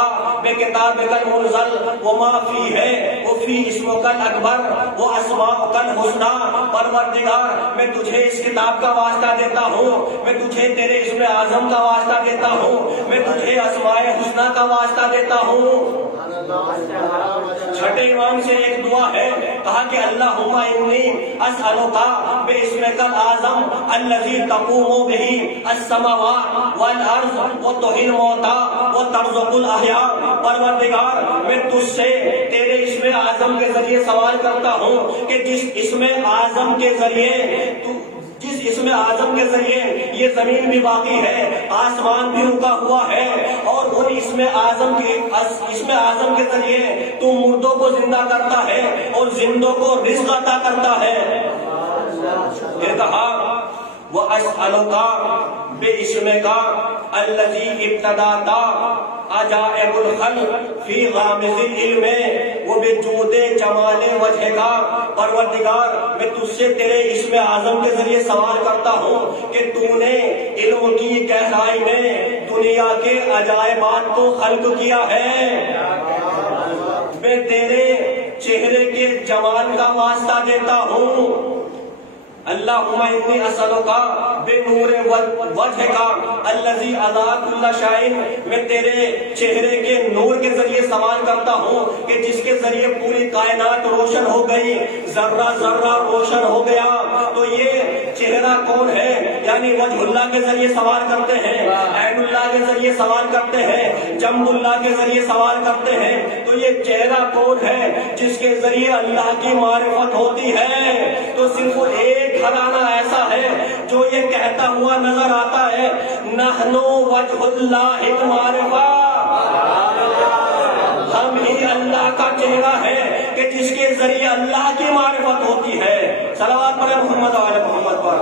بکتابک المنزل وما فیہ وفی اسمک الاکبر واسماؤک الحسنی، پروردگار میں تجھے اس کتاب کا واسطہ دیتا ہوں، میں تجھے تیرے اسم اعظم کا واسطہ دیتا ہوں، میں تجھے اسماء حسنی کا واسطہ دیتا ہوں۔ چھٹے امام سے ایک دعا ہے، کہا کہ اللہم انی اسألک باسمک الاعظم الذی تقوم بہ السماوات والارض وتحیی الموتى وترزق الاحیاء، پروردگار میں تجھ سے تیرے اسم اعظم کے ذریعے سوال کرتا ہوں کہ جس اسم اعظم کے ذریعے یہ زمین بھی باقی ہے، آسمان بھی رکا ہوا ہے، اور ان اسم اعظم کے ذریعے تو مردوں کو زندہ کرتا ہے اور زندوں کو رزق عطا کرتا ہے۔ پھر کہا وَأَسْأَلُكَ بِاسْمِكَ الَّذِي ابْتَدَأْتَ عَجَائِبُ الْخَلْقِ فِي غَامِضِ الْعِلْمِ وَبِجُودِ جَمَالِ وَجْهِكَ، پروردگار میں تجھ سے تیرے اسم اعظم کے ذریعے سوال کرتا ہوں کہ تو نے علم کی گہرائی میں دنیا کے عجائبات کو خلق کیا ہے۔ میں تیرے چہرے کے جمال کا واسطہ دیتا ہوں۔ اللہم انی اسألک بنور وجہک الذی اضاء کل شیء، میں تیرے چہرے کے نور کے ذریعے سوال کرتا ہوں کہ جس کے ذریعے پوری کائنات روشن ہو گئی، ذرہ ذرہ روشن ہو گیا۔ تو یہ چہرہ کون ہے؟ یعنی وجہ اللہ کے ذریعے سوال کرتے ہیں، عین اللہ کے ذریعے سوال کرتے ہیں، جنب اللہ کے ذریعے سوال کرتے ہیں۔ تو یہ چہرہ کون ہے جس کے ذریعے اللہ کی معرفت ہوتی ہے؟ تو صرف ایک گھرانہ ایسا ہے جو یہ کہتا ہوا نظر آتا ہے نحنو وجہ اللہ المعرفہ، ہم ہی اللہ کا چہرہ ہے کہ جس کے ذریعے اللہ کی معرفت ہوتی ہے۔ صلوات پڑھیں محمد وعلی محمد پر۔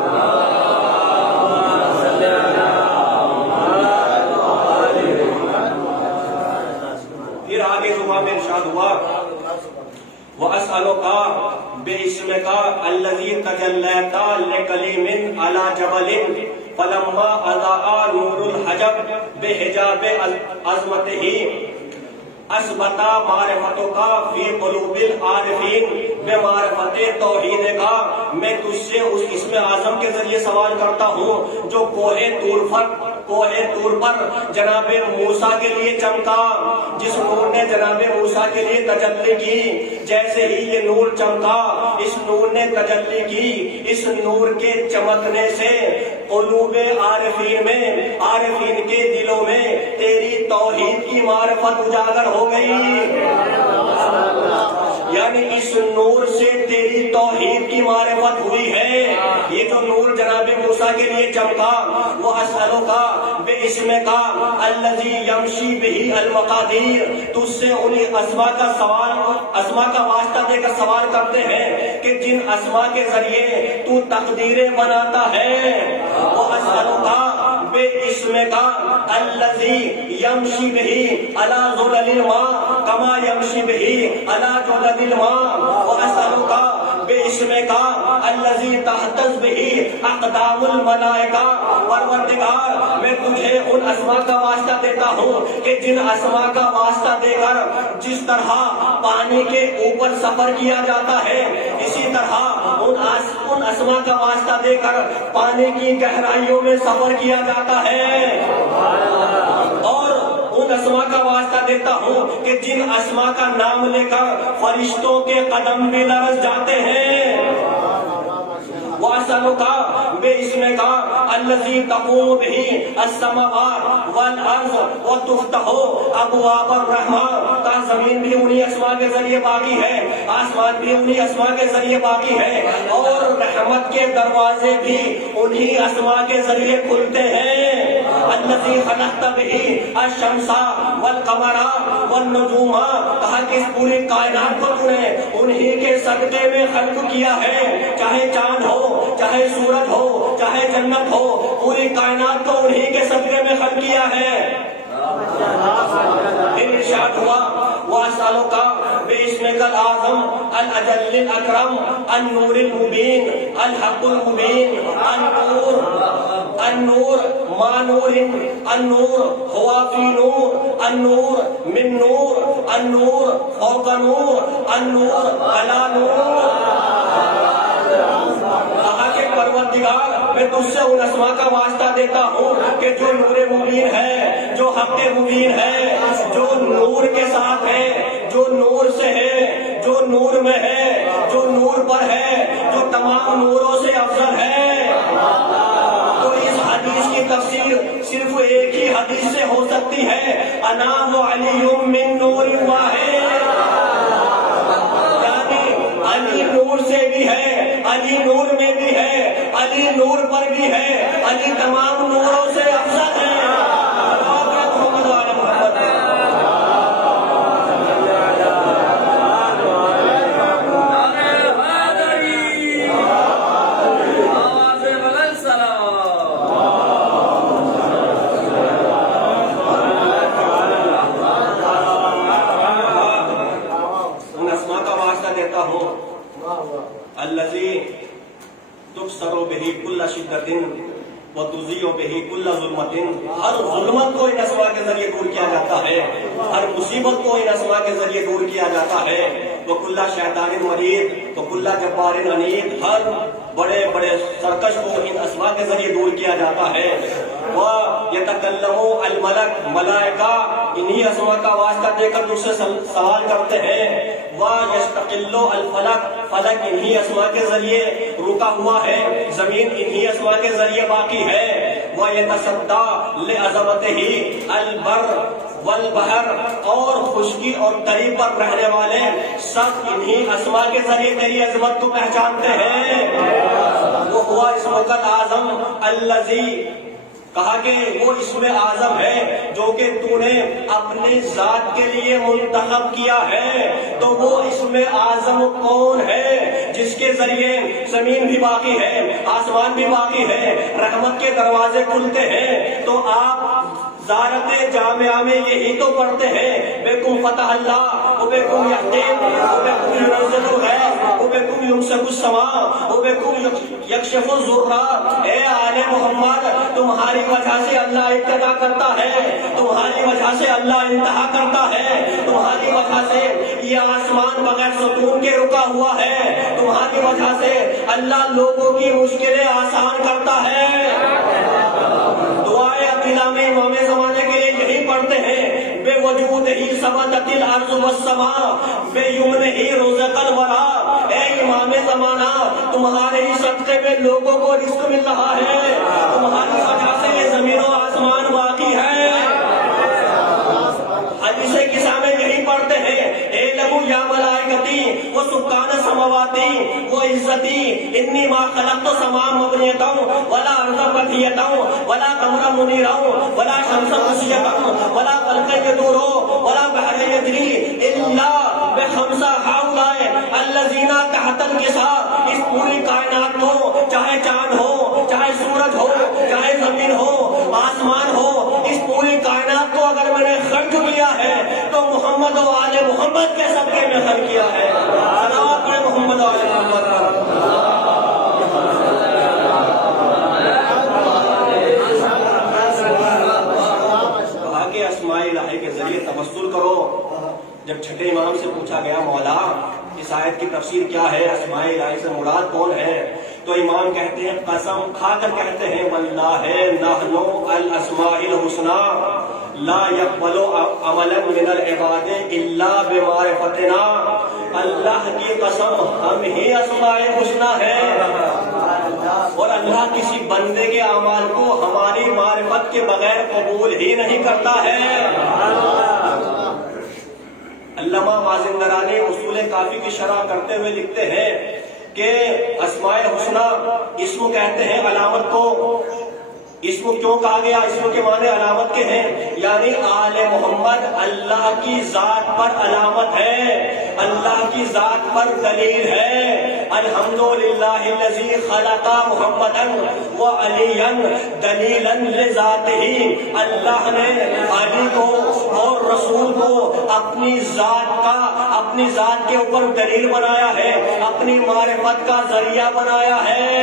پھر آگے دعا میں ارشاد ہوا وَأَسْأَلُكَ بِاسْمِكَ الَّذِي تَجَلَّيْتَ لِكَلِيمٍ عَلَى جَبَلٍ فَلَمَّا أَضَاءَ نُورُ الْحَجَبِ بِحِجَابِ عَظْمَتِهِ اثبت معرفتک فی قلوب العارفین، بمعرفت توحید کا میں تجھ سے اس اسم اعظم کے ذریعے سوال کرتا ہوں جو کوہ طور پر جناب موسیٰ کے لیے چمکا، جس نور نے جناب موسیٰ کے لیے تجلی کی، جیسے ہی یہ نور چمکا اس نور نے تجلی کی، اس نور کے چمکنے سے قلوب عارفین کے دلوں میں تیری توحید کی معرفت اجاگر ہو گئی، یعنی اس نور سے تیری توحید کی معرفت ہوئی ہے۔ یہ جو نور جناب موسیٰ کے لیے چمکا وہ اسألوکا بے اسم کا الذی یمشی بہ المقادیر، تو اس سے انہیں اسماء کا سوال، اسماء کا واسطہ دے کر سوال کرتے ہیں کہ جن اسماء کے ذریعے تو تقدیریں بناتا ہے، وہ اسألوکا بے اسم کا الذی یمشی بہ علی ظلل الماء کما یمشی بہ علی جلد الماء، وہ اسألوکا بے اسم کا الذی تحتز بہ اقدام الملائکہ، پروردگار میں تجھے ان اسماء کا واسطہ دیتا ہوں کہ جن اسماء کا واسطہ دے کر جس طرح پانی کے اوپر سفر کیا جاتا ہے، اسی طرح ان اسماء کا واسطہ دے کر پانی کی گہرائیوں میں سفر کیا جاتا ہے، اور ان اسماء کا واسطہ دیتا ہوں کہ جن اسماء کا نام لے کر فرشتوں کے قدم بھی لرز جاتے ہیں، وَأَسْأَلُكَ بِاسْمِكَ الَّذِي تَقُومُ بِهِ السَّمَاوَاتُ وَالْأَرْضُ وَتُفْتَحُ أَبْوَابَ الرَّحْمَةِ، تا زمین بھی انہی اسماء کے ذریعے باقی ہے، آسمان بھی انہی اسماء کے ذریعے باقی ہے، اور رحمت کے دروازے بھی انہی اسماء کے ذریعے کھلتے ہیں۔ الَّذِي خَلَقْتَ بِهِ الشَّمْسَ وَالْقَمَرَ وَالنُّجُومَ، کہا کہ اس پوری کائنات کو تو نے انہی کے صدقے میں خلق کیا ہے، چاہے چاند ہو، چاہے سورج ہو، چاہے جنت ہو، پوری کائنات کو انہی کے صدقے میں خلق کیا ہے۔ پھر ارشاد ہوا وَأَسْأَلُكَ بِاسْمِكَ الْأَعْظَمِ الْأَجَلِّ الْأَكْرَمِ النُّورِ الْمُبِينِ الْحَقِّ الْمُبِينِ النور ما نور النور هو فی نور النور من نور النور فوق نور النور علی نور، کہا کہ پروردگار میں تجھ سے ان اسماء کا واسطہ دیتا ہوں کہ جو نور مبین ہے، جو حق مبین ہے، جو نور کے ساتھ ہے، جو نور سے ہے، جو نور میں ہے، جو نور پر ہے، جو تمام نوروں سے افضل ہے۔ تو اس حدیث کی تفسیر صرف ایک ہی حدیث سے ہو سکتی ہے، انا وعلی من نور واحد، یعنی علی نور سے بھی ہے، علی نور میں بھی ہے، علی نور پر بھی ہے، علی تمام نوروں سے افضل ہے۔ الذی تبصر بہ کل شدۃ وتضیء بہ کل ظلمۃ، ہر ظلمت کو ان اسماء کے ذریعے دور کیا جاتا ہے، ہر مصیبت کو ان اسماء کے ذریعے دور کیا جاتا ہے، وکل شیطان مرید وکل جبار عنید، ہر بڑے بڑے سرکش کو ان اسماء کے ذریعے دور کیا جاتا ہے۔ وَيَتَكَلَّمُ الْمَلَكُ، ملائکہ انہی اسماء کا واسطہ دے کر تجھ سے سوال کرتے ہیں۔ وَيَسْتَقِلُّ الْفَلَكُ، فلک انہی اسماء کے ذریعے رکا ہوا ہے، زمین انہی اسماء کے ذریعے باقی ہے۔ وَيَتَصَدَّى لِعَظَمَتِهِ الْبَرُّ والبحر، اور خشکی اور تری پر رہنے والے سب انہی اسماء کے ذریعے تیری عظمت کو پہچانتے ہیں۔ وہ ہوا اسمک العظم الذی، کہا کہ وہ اسم اعظم ہے جو کہ تو نے اپنی ذات کے لیے منتخب کیا ہے۔ تو وہ اسم اعظم کون ہے جس کے ذریعے زمین بھی باقی ہے، آسمان بھی باقی ہے، رحمت کے دروازے کھلتے ہیں؟ تو آپ زیارت جامعہ میں یہی تو پڑھتے ہیں، بکم فتح اللہ وبکم یحتم وبکم ينزل الغیث وبکم یمسک السماء وبکم یکشف الضر۔ اے آل محمد، تمہاری وجہ سے اللہ ابتدا کرتا ہے، تمہاری وجہ سے اللہ انتہا کرتا ہے، تمہاری وجہ سے یہ آسمان بغیر ستون کے رکا ہوا ہے، تمہاری وجہ سے اللہ لوگوں کی مشکلیں آسان کرتا ہے۔ دعائے عقیدہ میں امام زمانے کے لیے یہی پڑھتے ہیں، بے وجود ہی ثبتت الارض والسماء بے یمن ہی رزق الورا۔ اے امام زمانہ، تمہارے ہی صدقے میں لوگوں کو رزق مل رہا ہے، تمہاری وجہ سے یہ زمین و آسمان باقی ہے۔ حدیث قصہ میں یہی پڑھتے ہیں، اعلموا یا ملائکتی و سکان سماواتی و عزتی انی ما خلقت سماء مبنیتا ولا ارض مطیتا ولا قمرا منیرا ولا شمس مسیتا ولا قلقا یدورا ولا بحر یجری الا بخمس ہؤلاء الذین تحت الکساء. اس پوری کائنات کو چاہے چاند ہو, چاہے سورج ہو, چاہے زمین ہو, آسمان ہو, اس پوری کائنات کو اگر میں نے خرچ لیا ہے تو محمد و آل محمد کے صدقے میں خرچ کیا ہے. صلوات پڑھیں محمد و آل محمد. کہا کہ اسماء الہی کے ذریعے توسل کرو. جب چھٹے امام سے پوچھا گیا مولا اس آیت کی تفسیر کیا ہے, اسماء الہی سے مراد کون ہے, تو امام کہتے ہیں قسم کھا کر کہتے ہیں واللہ نحن الاسماء الحسنى لا يقبل عملا من العباد الا بمعرفتنا. اللہ کی قسم ہم ہی اسماء الحسنى ہیں اور اللہ کسی بندے کے اعمال کو ہماری معرفت کے بغیر قبول ہی نہیں کرتا ہے. علامہ مازندرانی اصول کافی کی شرح کرتے ہوئے لکھتے ہیں کہ اسماء الحسنى اسم کہتے ہیں علامت کو. اسم کیوں کہا گیا؟ اسم کے معنی علامت کے ہیں, یعنی آل محمد اللہ کی ذات پر علامت ہے, اللہ کی ذات پر دلیل ہے. الحمدللہ الذی خلق محمدا وعلیا دلیلا لذاتہ. اللہ نے علی کو اور رسول کو اپنی ذات کے اوپر دلیل بنایا ہے, اپنی معرفت کا ذریعہ بنایا ہے.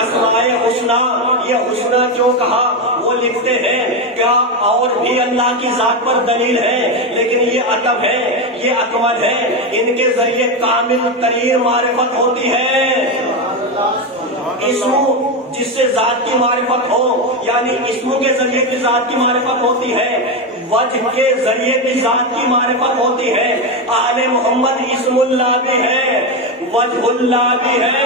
اسماء حسنہ, یہ حسنہ کیوں کہا؟ وہ لکھتے ہیں کیا اور بھی اللہ کی ذات پر دلیل ہے, لیکن یہ اتم ہے, یہ اکمل ہے, ان کے ذریعے کامل ترین معرفت ہوتی ہے. اسم جس سے ذات کی معرفت ہو, یعنی اسم کے ذریعے کی ذات کی معرفت ہوتی ہے, وجہ کے ذریعے کی ذات کی معرفت ہوتی ہے. آل محمد اسم اللہ بھی ہے, وجہ اللہ بھی ہے.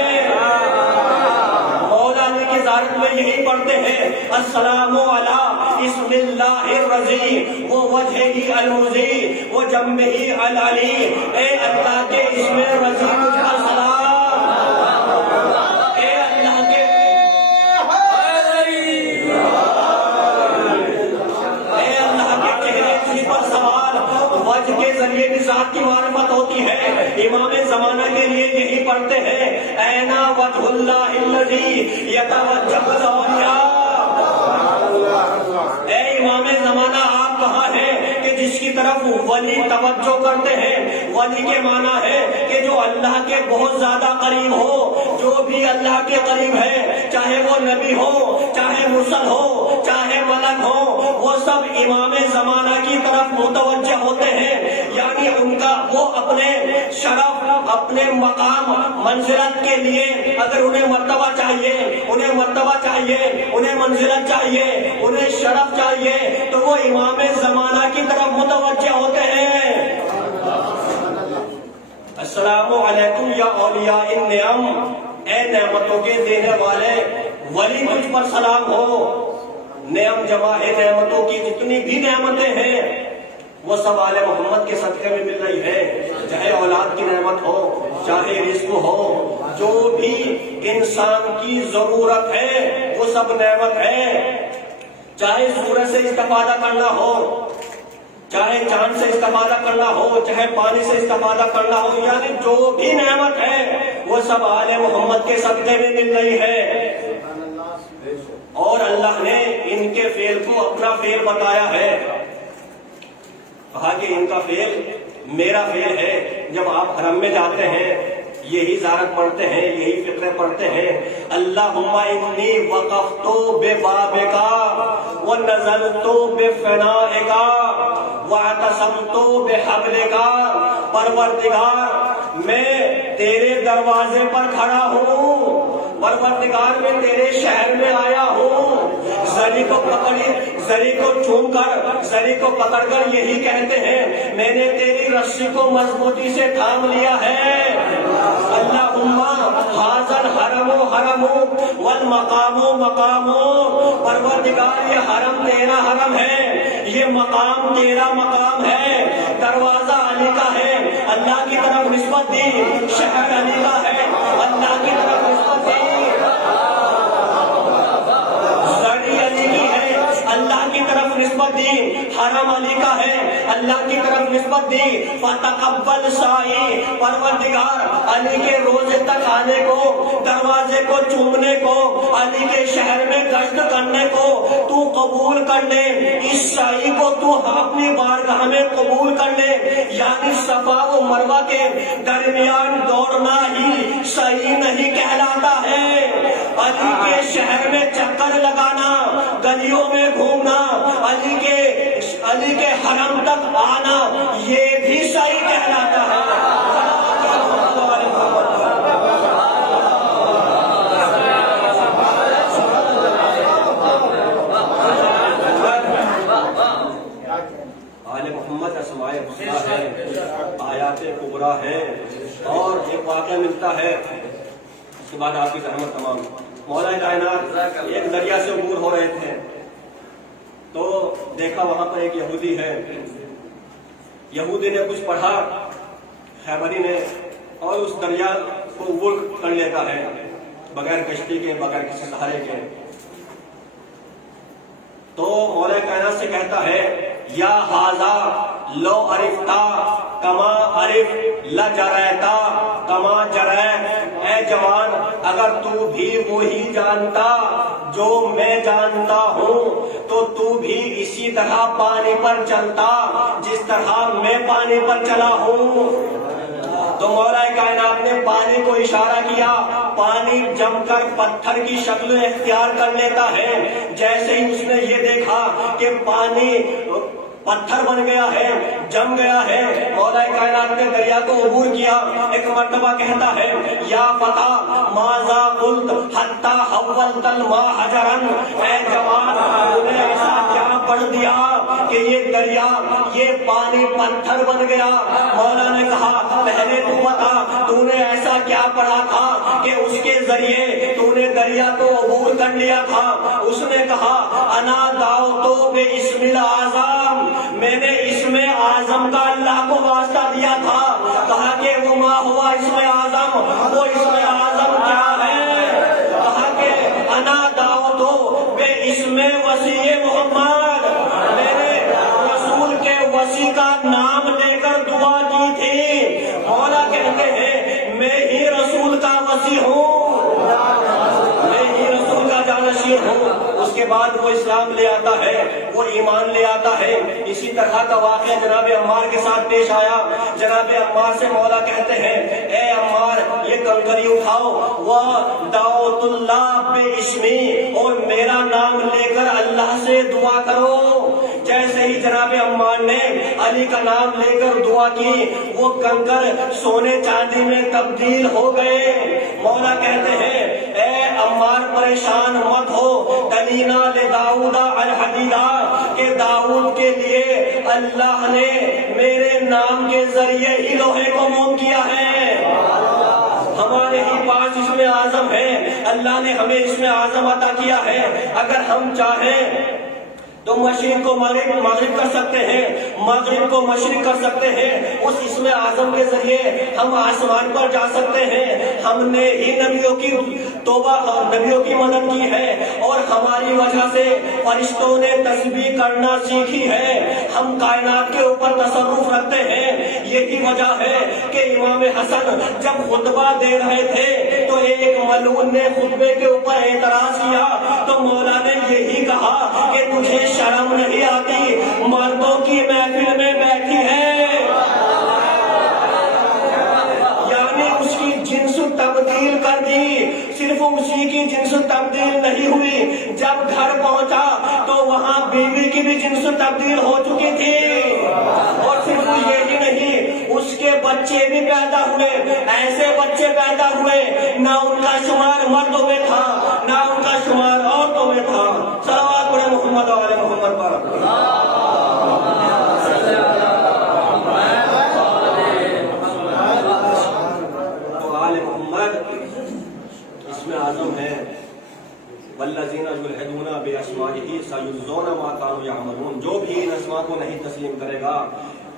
مولا علی کی زیارت میں یہی پڑھتے ہیں السلام علی اسم اللہ الرضی و وجہہ المرضی و جنبہ العلی. اے اللہ کے اسم رضی مجھ پر سلام, اے اللہ کے چہرے تجھ پر سوال. وجہ کے ذریعے بھی ذات کی معرفت ہوتی ہے. امام زمانہ کے لیے یہی پڑھتے ہیں اینا وجہ اللہ الذی یتوجہ الاولیاء. اے امام زمانہ آپ کہاں ہیں کہ جس کی طرف ولی توجہ کرتے ہیں. ولی کے معنی ہے کہ جو اللہ کے بہت زیادہ قریب ہو, جو بھی اللہ کے قریب ہے, چاہے وہ نبی ہو, چاہے مرسل ہو, چاہے ملک ہو, وہ سب امام زمانہ کی طرف متوجہ ہوتے ہیں. یعنی ان کا وہ اپنے شرف, اپنے مقام, منزلت کے لیے اگر انہیں مرتبہ چاہیے, انہیں مرتبہ چاہیے, انہیں منزلت چاہیے, انہیں شرف چاہیے, تو وہ امام زمانہ کی طرف متوجہ ہوتے ہیں. السلام علیکم یا اولیاء النعم, اے نعمتوں کے دینے والے ولی تجھ پر سلام ہو. نعم جمع ہے نعمتوں کی, جتنی بھی نعمتیں ہیں وہ سب آل محمد کے صدقے میں مل رہی ہے. چاہے اولاد کی نعمت ہو, چاہے رزق ہو, جو بھی انسان کی ضرورت ہے وہ سب نعمت ہے. چاہے سورج سے استفادہ کرنا ہو, چاہے چاند سے استفادہ کرنا ہو, چاہے پانی سے استفادہ کرنا ہو, یعنی جو بھی نعمت ہے وہ سب آل محمد کے صدقے میں مل رہی ہے. اور اللہ نے ان کے فعل کو اپنا فعل بتایا ہے. کہا کہ ان کا فعل میرا فعل ہے. جب آپ حرم میں جاتے ہیں یہی زیارت پڑھتے ہیں, یہی فقرے پڑھتے ہیں اللہم انی وقفت ببابک ونزلت بفنائک واعتصمت بحبلک. پروردگار میں تیرے دروازے پر کھڑا ہوں, پروردگار میں تیرے شہر میں آیا ہوں. زری کو چوم کر, زری کو پکڑ کر یہی کہتے ہیں میں نے تیری رسی کو مضبوطی سے تھام لیا ہے. اللہم ھذا الحرم حرم والمقام مقام. پروردگار یہ حرم تیرا حرم ہے, یہ مقام تیرا مقام ہے. دروازہ علی کا ہے اللہ کی طرف نسبت دی، شہر علی کا ہے اللہ کی طرف نسبت دی، زڑی علی کی ہے اللہ کی طرف نسبت دی، حرم علی کا ہے اللہ کی طرف نسبت دی، فتقبل سائی پروردگار علی کے روزے تک آنے کو، دروازے کو چومنے کو، علی کے شہر میں گشت کرنے کو تو قبول کر لے، اس سائی کو تو اپنی بارگاہ میں قبول کر لے، یعنی صفا و مروہ کے درمیان دوڑنا ہی سائی نہیں کہلاتا ہے، علی کے شہر میں چکر لگانا، گلیوں میں گھومنا، علی کے حرم تک آنا، یہ بھی سائی کہلاتا ہے۔ آل محمد اسماء حسنیٰ ہے، آیات کبریٰ ہے، اور ایک واقعہ ملتا ہے، اس کے بعد آپ کی رحمت تمام۔ مولا کائنات ایک دریا سے عبور ہو رہے تھے تو دیکھا وہاں پر ایک یہودی ہے، یہودی نے کچھ پڑھا خیبری نے، اور اس دریا کو عبور کر لیتا ہے بغیر کشتی کے، بغیر کسی سہارے کے۔ تو مولا کائنات سے کہتا ہے یا ہاذا لو عرفتا کما عرف لجریتا کما جرے، اے جوان اگر تو بھی وہی جانتا جو میں جانتا ہوں تو بھی اسی طرح پانی پر چلتا جس طرح میں پانی پر چلا ہوں۔ تو مولا کائنات نے پانی کو اشارہ کیا، پانی جم کر پتھر کی شکل اختیار کر لیتا ہے، جیسے ہی اس نے یہ دیکھا کہ پانی پتھر بن گیا ہے، جم گیا ہے، مولا کائنات نے دریا کو عبور کیا۔ ایک مرتبہ کہتا ہے یا فتى ماذا قلت حتى حولت الماء حجرا، اے جوان تو نے ایسا کیا پڑھ دیا کہ یہ دریا، یہ پانی پتھر بن گیا۔ مولا نے کہا پہلے تو بتا تو نے ایسا کیا پڑھا تھا کہ اس کے ذریعے تو نے دریا کو عبور کر لیا تھا۔ اس نے کہا انا دعوت باسم الاعظم، میں نے اسم اعظم کا اللہ کو واسطہ دیا تھا۔ کہا کہ وہ ما ہوا اسم اعظم، وہ اسم اعظم کیا ہے؟ کہا کہ انا دعوت باسم وسیع محمد، میں نے رسول کے وسیع کا نام لے کر دعا کی تھی۔ مولا کہتے ہیں میں ہی رسول کا وسیع ہوں، میں ہی رسول کا جانشین ہوں۔ اس کے بعد وہ اسلام لے آتا ہے، وہ ایمان لے آتا ہے۔ اسی طرح کا واقعہ جناب عمار کے ساتھ پیش آیا۔ جناب عمار سے مولا کہتے ہیں اے عمار یہ کنکری اٹھاؤ، وَدَعَوْتُ اللَّهَ بِاسْمِي، اور میرا نام لے کر اللہ سے دعا کرو۔ جیسے ہی جناب عمار نے علی کا نام لے کر دعا کی، وہ کنکر سونے چاندی میں تبدیل ہو گئے۔ مولا کہتے ہیں اے عمار پریشان مت ہو، تلینا لداؤد الحدیدہ، کہ داؤد کے لیے اللہ نے میرے نام کے ذریعے ہی لوہے کو موم کیا ہے۔ ہمارے ہی پاس اسم اعظم ہے، اللہ نے ہمیں اسم اعظم عطا کیا ہے۔ اگر ہم چاہیں تو مشرق کو مغرب کر سکتے ہیں، مغرب کو مشرق کر سکتے ہیں۔ اس اسم اعظم کے ذریعے ہم آسمان پر جا سکتے ہیں۔ ہم نے ہی نبیوں کی توبہ، نبیوں کی مدد کی ہے، اور ہماری وجہ سے فرشتوں نے تسبیح کرنا سیکھی ہے۔ ہم کائنات کے اوپر تصرف رکھتے ہیں۔ یہی وجہ ہے کہ امام حسن جب خطبہ دے رہے تھے تو ایک ملعون نے خطبے کے اوپر اعتراض کیا، تو مولا نے یہی کہا کہ تجھے شرم نہیں آتی، مردوں کی محفل میں بیٹھی ہے۔ یعنی اس کی جنس تبدیل کر دی۔ صرف اسی کی جنس تبدیل نہیں ہوئی، جب گھر پہنچا تو وہاں بیوی کی بھی جنس تبدیل ہو چکی تھی۔ اور صرف یہی نہیں، اس کے بچے بھی پیدا ہوئے، ایسے بچے پیدا ہوئے نہ ان کا شمار مردوں میں تھا نہ ان کا شمار عورتوں میں تھا۔ صلوات پڑھیں محمد و آل محمد پر۔ تو آل محمد اسم اعظم ہے، والذین یلحدون باسمائہ سیجزون ما کانوا یعملون۔ جو بھی ان اسماء کو نہیں تسلیم کرے گا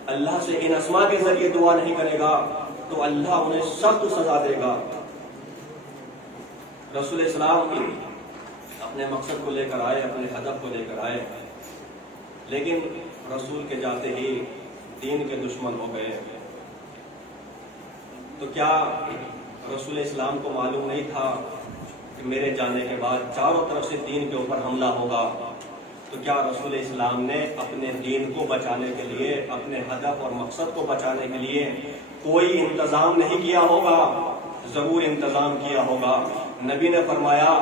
اللہ سے ان اسما کے ذریعے دعا نہیں کرے گا تو اللہ انہیں سخت سزا دے گا۔ رسول اسلام اپنے مقصد کو لے کر آئے، اپنے ہدف کو لے کر آئے، لیکن رسول کے جاتے ہی دین کے دشمن ہو گئے۔ تو کیا رسول اسلام کو معلوم نہیں تھا کہ میرے جانے کے بعد چاروں طرف سے دین کے اوپر حملہ ہوگا؟ تو کیا رسول اسلام نے اپنے دین کو بچانے کے لیے، اپنے ہدف اور مقصد کو بچانے کے لیے کوئی انتظام نہیں کیا ہوگا؟ ضرور انتظام کیا ہوگا۔ نبی نے فرمایا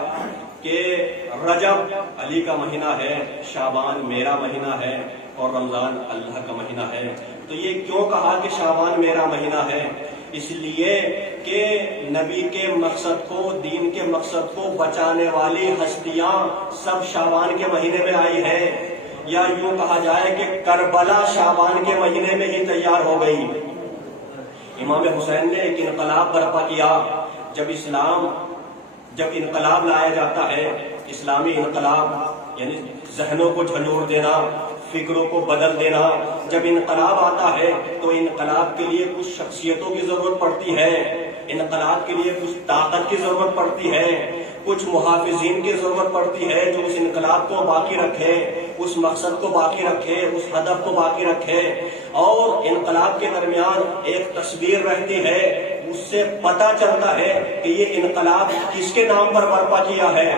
کہ رجب علی کا مہینہ ہے، شعبان میرا مہینہ ہے، اور رمضان اللہ کا مہینہ ہے۔ تو یہ کیوں کہا کہ شعبان میرا مہینہ ہے؟ اس لیے کہ نبی کے مقصد کو، دین کے مقصد کو بچانے والی ہستیاں سب شعبان کے مہینے میں آئی ہیں، یا یوں کہا جائے کہ کربلا شعبان کے مہینے میں ہی تیار ہو گئی۔ امام حسین نے ایک انقلاب برپا کیا۔ جب انقلاب لایا جاتا ہے، اسلامی انقلاب یعنی ذہنوں کو جھنجھوڑ دینا، فکروں کو بدل دینا، جب انقلاب آتا ہے تو انقلاب کے لیے کچھ شخصیتوں کی ضرورت پڑتی ہے، انقلاب کے لیے کچھ طاقت کی ضرورت پڑتی ہے، کچھ محافظین کی ضرورت پڑتی ہے جو اس انقلاب کو باقی رکھے، اس مقصد کو باقی رکھے، اس ہدف کو باقی رکھے۔ اور انقلاب کے درمیان ایک تصویر رہتی ہے، اس سے پتہ چلتا ہے کہ یہ انقلاب کس کے نام پر برپا کیا ہے۔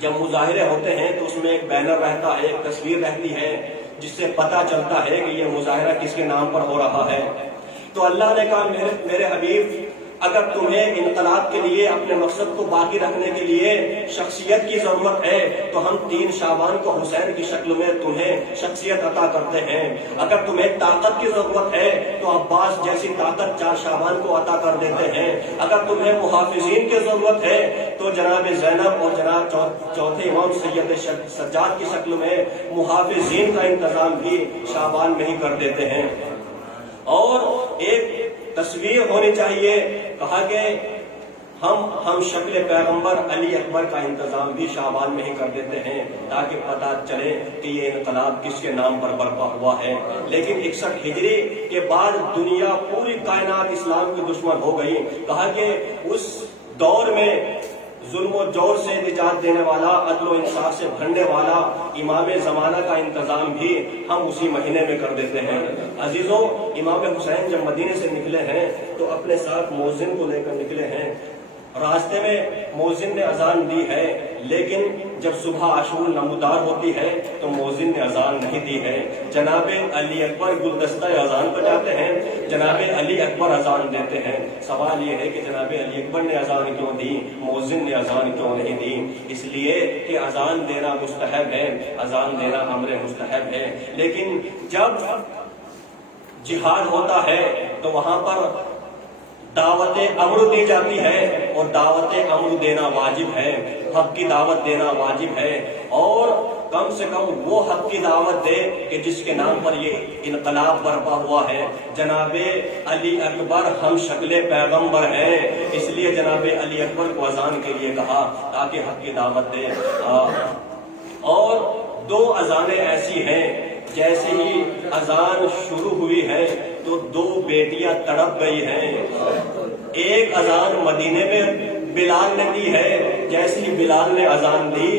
جب مظاہرے ہوتے ہیں تو اس میں ایک بینر رہتا ہے، ایک تصویر رہتی ہے جس سے پتہ چلتا ہے کہ یہ مظاہرہ کس کے نام پر ہو رہا ہے۔ تو اللہ نے کہا میرے حبیب، اگر تمہیں انقلاب کے لیے، اپنے مقصد کو باقی رکھنے کے لیے شخصیت کی ضرورت ہے تو ہم 3 شعبان کو حسین کی شکل میں تمہیں شخصیت عطا کرتے ہیں۔ اگر تمہیں طاقت کی ضرورت ہے تو عباس جیسی طاقت 4 شعبان کو عطا کر دیتے ہیں۔ اگر تمہیں محافظین کی ضرورت ہے تو جناب زینب اور جناب چوتھے امام سید سجاد کی شکل میں محافظین کا انتظام بھی شعبان میں ہی کر دیتے ہیں۔ اور ایک تصویر ہونی چاہیے، کہا کہ ہم شکل پیغمبر علی اکبر کا انتظام بھی شعبان میں ہی کر دیتے ہیں تاکہ پتہ چلے کہ یہ انقلاب کس کے نام پر برپا ہوا ہے۔ لیکن 61 ہجری کے بعد دنیا، پوری کائنات اسلام کی دشمن ہو گئی۔ کہا کہ اس دور میں ظلم و جور سے نجات دینے والا، عدل و انصاف سے بھرنے والا امام زمانہ کا انتظام بھی ہم اسی مہینے میں کر دیتے ہیں۔ عزیزوں، امام حسین جب مدینے سے نکلے ہیں تو اپنے ساتھ مؤذن کو لے کر نکلے ہیں۔ راستے میں مؤذن نے اذان دی ہے، لیکن جب صبح عاشور نمودار ہوتی ہے تو مؤذن نے اذان نہیں دی ہے۔ جناب علی اکبر گلدستہ اذان بجاتے ہیں، جناب علی اکبر اذان دیتے ہیں۔ سوال یہ ہے کہ جناب علی اکبر نے اذان کیوں دی، مؤذن نے اذان کیوں نہیں دی؟ اس لیے کہ اذان دینا مستحب ہے، اذان دینا امر مستحب ہے، لیکن جب جہاد ہوتا ہے تو وہاں پر دعوت امر دی جاتی ہے، اور دعوت امر دینا واجب ہے، حق کی دعوت دینا واجب ہے، اور کم سے کم وہ حق کی دعوت دے کہ جس کے نام پر یہ انقلاب برپا ہوا ہے۔ جناب علی اکبر ہم شکل پیغمبر ہیں، اس لیے جناب علی اکبر کو اذان کے لیے کہا تاکہ حق کی دعوت دے۔ اور 2 اذانیں ایسی ہیں، جیسے ہی اذان شروع ہوئی ہے تو 2 بیٹیاں تڑپ گئی ہیں۔ ایک اذان مدینے میں بلال نے دی ہے، جیسے ہی بلال نے اذان دی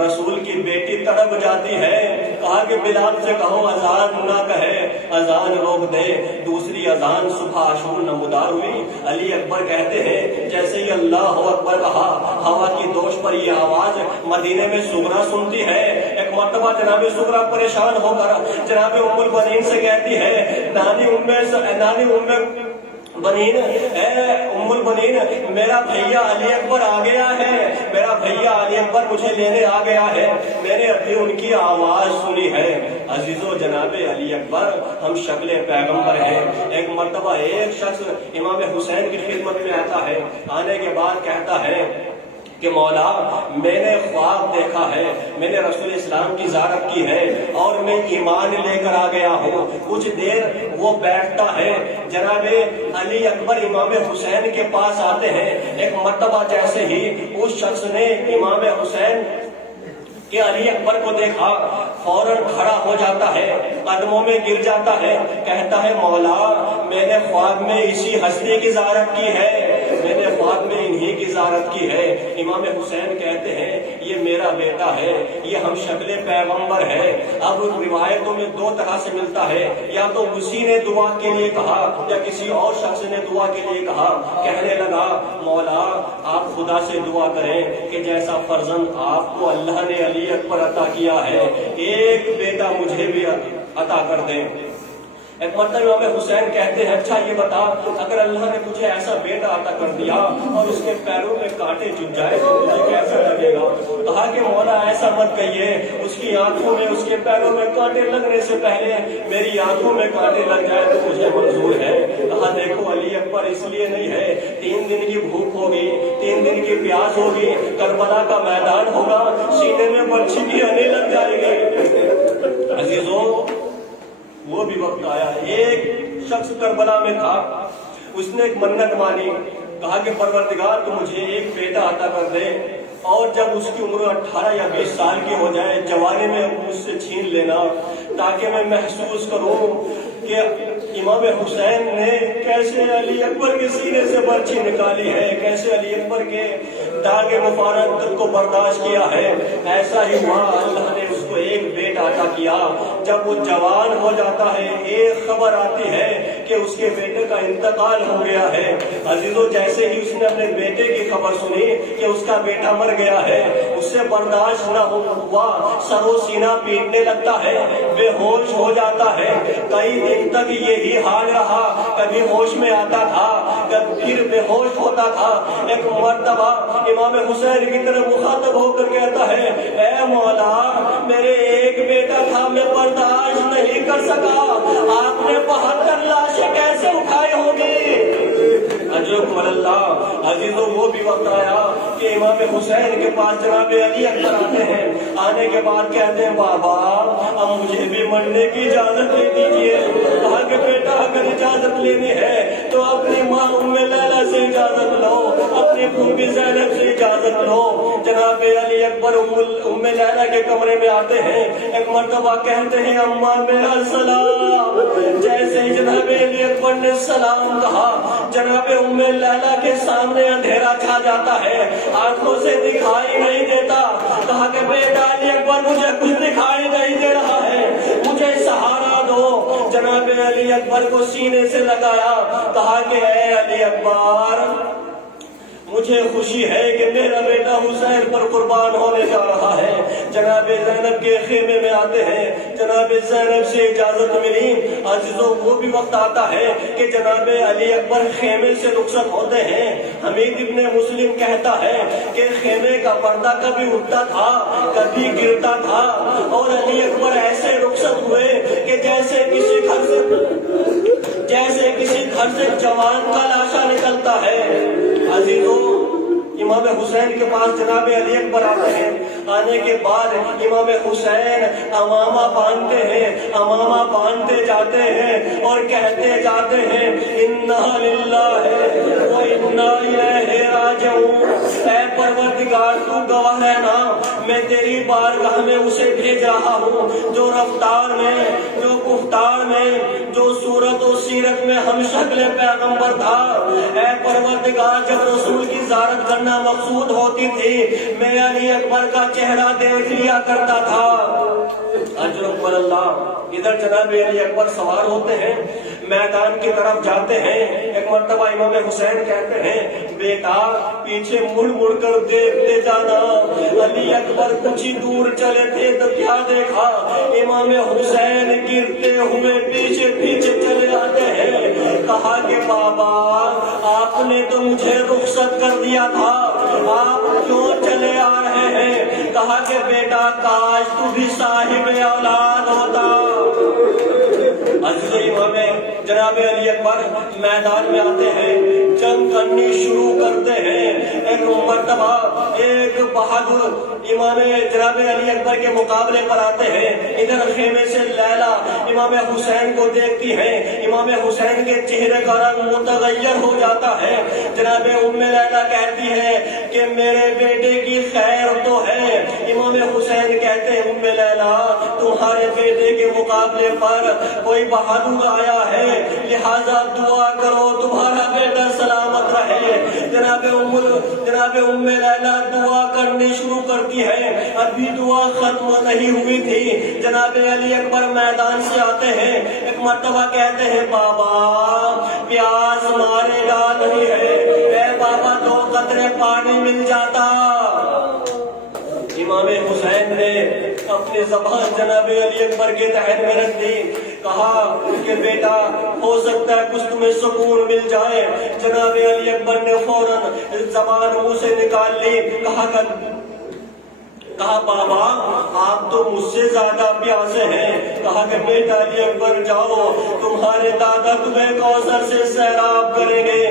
رسول کی بیٹی تڑپ جاتی ہے۔ کہا کہ بلال سے کہو اذان نہ کہے، اذان روک دے۔ دوسری اذان صبح عاشور نمودار ہوئی، علی اکبر کہتے ہیں جیسے ہی اللہ اکبر کہا، ہوا کی دوش پر یہ آواز مدینے میں سغرا سنتی ہے۔ ایک مرتبہ جناب سغرا پریشان ہو کر جناب ام البنین سے کہتی ہے، نانی ام بنین، اے ام البنین، میرا بھیا علی اکبر آ گیا ہے، میرا بھیا علی اکبر مجھے لینے آ گیا ہے، میں نے ابھی ان کی آواز سنی ہے۔ عزیزو، جناب علی اکبر ہم شکل پیغمبر ہیں۔ ایک مرتبہ ایک شخص امام حسین کی خدمت میں آتا ہے، آنے کے بعد کہتا ہے کہ مولا، میں نے خواب دیکھا ہے، میں نے رسول اسلام کی زیارت کی ہے اور میں ایمان لے کر آ گیا ہوں۔ کچھ دیر وہ بیٹھتا ہے، جناب علی اکبر امام حسین کے پاس آتے ہیں۔ ایک مرتبہ جیسے ہی اس شخص نے امام حسین کہ علی اکبر کو دیکھا فوراً کھڑا ہو جاتا ہے، قدموں میں گر جاتا ہے، کہتا ہے مولا میں نے خواب میں اسی ہستی کی زیارت کی ہے، میں نے خواب میں انہی کی زیارت کی ہے۔ امام حسین کہتے ہیں یہ میرا بیٹا ہے، یہ ہم شکل پیغمبر ہے۔ اب روایتوں میں دو طرح سے ملتا ہے، یا تو اسی نے دعا کے لیے کہا یا کسی اور شخص نے دعا کے لیے کہا، کہنے لگا مولا آپ خدا سے دعا کریں کہ جیسا فرزند آپ کو اللہ نے علی اکبر عطا کیا ہے ایک بیٹا مجھے بھی عطا کر دیں۔ ایک مرتبہ امام حسین کہتے ہیں اچھا یہ بتا اگر اللہ نے تجھے ایسا بیٹا عطا کر دیا اور اس کے پیروں میں کانٹے چبھ جائے تو تجھے کیسا لگے گا؟ کہا کہ مولا ایسا مت کہیے، اس کی آنکھوں میں اس کے پیروں میں کانٹے لگنے سے پہلے میری آنکھوں میں کانٹے لگ جائے تو مجھے منظور ہے۔ کہا دیکھو علی اکبر اس لیے نہیں ہے، 3 دن کی بھوک ہوگی، 3 دن کی پیاس ہوگی، کربلا کا میدان ہوگا، سینے میں برچھی کی ہنی لگ جائے گی۔ عزیزوں وہ بھی وقت آیا، ایک شخص کربلا میں تھا، اس نے ایک منت مانی، کہا کہ پروردگار تو مجھے ایک بیٹا عطا کر دے اور جب اس کی عمر 18 یا 20 سال کی ہو جائے جوانی میں مجھ سے چھین لینا تاکہ میں محسوس کروں کہ امام حسین نے کیسے علی اکبر کے سینے سے برچھی نکالی ہے، کیسے علی اکبر کے داغ مفارقت کو برداشت کیا ہے۔ ایسا ہی ہوا، اللہ نے اس کو ایک بیٹا عطا کیا۔ جب وہ جوان ہو جاتا ہے ایک خبر آتی ہے کہ اس کے بیٹے کا انتقال ہو گیا ہے۔ عزیزوں جیسے ہی اس نے اپنے بیٹے کی خبر سنی کہ اس کا بیٹا مر گیا ہے، اس سے برداشت نہ ہوا، سر و سینہ پیٹنے لگتا ہے، بے ہوش ہو جاتا ہے۔ کئی دن تک یہی حال رہا، کبھی ہوش میں آتا تھا کبھی پھر بے ہوش ہوتا تھا۔ ایک مرتبہ امام حسین کی طرف مخاطب ہو کر کہتا ہے اے مولا میرے ایک بیٹا تھا، میں برداشت نہیں کر سکا، آپ نے 72 لاشیں کیسے اٹھائی ہوگی؟ اللہ عزیزوں وہ بھی وقت آیا کہ امام حسین کے پاس جناب علی اکبر آتے ہیں، آنے کے بعد کہتے ہیں بابا اب مجھے بھی مرنے کی اجازت دے دیجیے۔ کہا کہ بیٹا اگر اجازت لینی ہے تو اپنی ماں ام لیلہ سے اجازت لو، اپنی پھوپھی زینب سے اجازت لو۔ جناب علی اکبر ام لیلہ کے کمرے میں آتے ہیں، ایک مرتبہ کہتے ہیں اماں میرا سلام۔ جیسے ہی جناب علی اکبر نے سلام کہا جناب ام لیلہ کے سامنے اندھیرا چھا جاتا ہے، آنکھوں سے دکھائی نہیں دیتا۔ کہا کہ بیٹا علی اکبر مجھے کچھ دکھائی نہیں دے رہا ہے، مجھے سہارا دو۔ جناب علی اکبر کو سینے سے لگایا، کہا کہ اے علی اکبر مجھے خوشی ہے کہ میرا بیٹا حسین پر قربان ہونے جا رہا ہے۔ جناب زینب کے خیمے میں آتے ہیں، جناب زینب سے اجازت ملی۔ عزیزوں وہ بھی وقت آتا ہے کہ جناب علی اکبر خیمے سے رخصت ہوتے ہیں۔ حمید ابن مسلم کہتا ہے کہ خیمے کا پردہ کبھی اٹھتا تھا کبھی گرتا تھا اور علی اکبر ایسے رخصت ہوئے کہ جیسے کسی گھر سے جوان کا لاشا نکلتا ہے۔ عزیزوں امام حسین کے پاس جناب علی اکبر آتے ہیں، آنے کے بعد امام حسین امامہ باندھتے ہیں، امامہ باندھتے جاتے ہیں اور کہتے جاتے ہیں انا للہ و انا الیہ راجعون۔ اے پروردگار تو گواہ ہے نا، میں تیری بارگاہ میں اسے بھیج رہا ہوں جو رفتار میں، جو گفتار میں، جو صورت و سیرت میں ہم شکل پیغمبر تھا۔ اے پروردگار جب رسول کی زیارت کرنا مقصود ہوتی تھی میں علی اکبر کا چہرہ دیکھ لیا کرتا تھا۔ اجرکم اللہ۔ ادھر جناب علی اکبر سوار ہوتے ہیں، میدان کی طرف جاتے ہیں۔ ایک مرتبہ امام حسین کہتے ہیں بیٹا پیچھے مڑ مڑ کر دیکھتے جانا۔ علی اکبر کچھ ہی دور چلے تھے تو کیا دیکھا، امام حسین گرتے ہوئے پیچھے پیچھے چلے آتے ہیں۔ کہا کہ بابا آپ نے تو مجھے رخصت کر دیا تھا، آپ کیوں چلے آ رہے ہیں؟ کہا کہ بیٹا کاش تو بھی صاحب اولاد ہوتا۔ عزیز امام جناب علی اکبر میدان میں آتے ہیں، جنگ کرنی شروع کرتے ہیں۔ ایک مرتبہ ایک بہادر امام جناب علی اکبر کے مقابلے پر آتے ہیں۔ ادھر خیمے سے لیلا امام حسین کو دیکھتی ہے، امام حسین کے چہرے کا رنگ متغیر ہو جاتا ہے۔ جناب ام لیلا کہتی ہے کہ میرے بیٹے کی خیر تو ہے، امام حسین کہتے ہیں ام لیلا تمہارے بیٹے کے مقابلے پر کوئی بہادر آیا ہے، لہذا دعا کرو تمہارا بیٹا سلامت رہے۔ جناب ام لیلا دعا کرنی شروع کرتی ہے، ابھی دعا ختم نہیں ہوئی تھی، جناب علی اکبر میدان سے آتے ہیں، ایک مرتبہ کہتے ہیں بابا پیاس مارے گا نہیں ہے، اے بابا 2 قطرے پانی مل جاتا۔ امام حسین نے اپنی زبان جناب علی اکبر کے تحت میں رکھ دی، کہا کہ بیٹا ہو سکتا ہے کچھ تمہیں سکون مل جائے۔ جناب علی اکبر نے فوراً زبان منہ سے نکال لی، کہا بابا آپ تو مجھ سے زیادہ پیاسے ہیں۔ کہا کہ بیٹا علی اکبر جاؤ، تمہارے دادا تمہیں کوثر سے سیراب کریں گے۔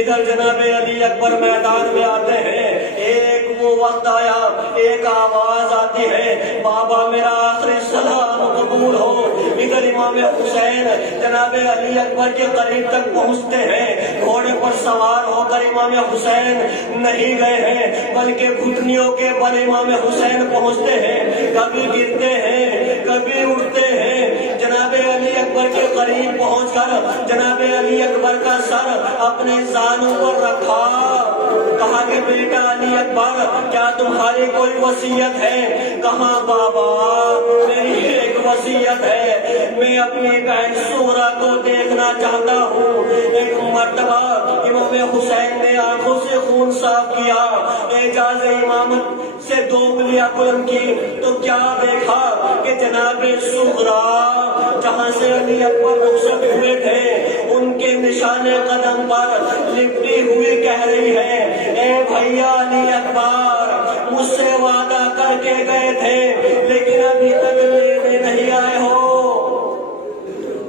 ادھر جناب علی اکبر میدان میں آتے ہیں، ایک وہ وقت آیا، ایک آواز آتی ہے بابا میرا آخری سلام قبول ہو۔ ادھر امام حسین جناب علی اکبر کے قریب تک پہنچتے ہیں، گھوڑے پر سوار ہو کر امام حسین نہیں گئے ہیں بلکہ گھٹنیوں کے بل امام حسین پہنچتے ہیں، کبھی گرتے ہیں کبھی اٹھتے ہیں۔ جناب علی اکبر کے قریب پہنچ کر جناب علی اکبر کا سر اپنے زانوں پر رکھا، کہا کہ بیٹا علی اکبر کیا تمہاری کوئی وصیت ہے؟ کہا بابا میری ایک وصیت ہے، میں اپنی بہن سورہ کو دیکھنا چاہتا ہوں۔ ایک مرتبہ امام حسین نے آنکھوں سے خون صاف کیا، اعجاز امامت سے 2 انگلیاں بلند کی تو کیا دیکھا کہ جناب صغرا جہاں سے علی اکبر رخصت ہوئے تھے ان کے نشان قدم پر لپٹی ہوئی کہہ رہی ہے اے بھیا علی اکبر مجھ سے وعدہ کر کے گئے تھے لیکن ابھی تک لینے نہیں آئے ہو،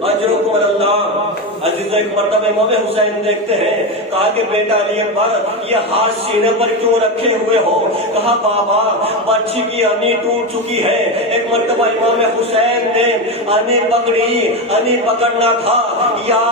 اجرکم اللہ۔ عزیز ایک مرتبہ امام حسین دیکھتے ہیں، کہا کہ بیٹا علی اکبر یہ ہاتھ سینے پر کیوں رکھے ہوئے ہو؟ کہا بابا بچی کی انی ٹوٹ چکی ہے۔ ایک مرتبہ امام حسین نے انی پکڑی، انی پکڑنا تھا یا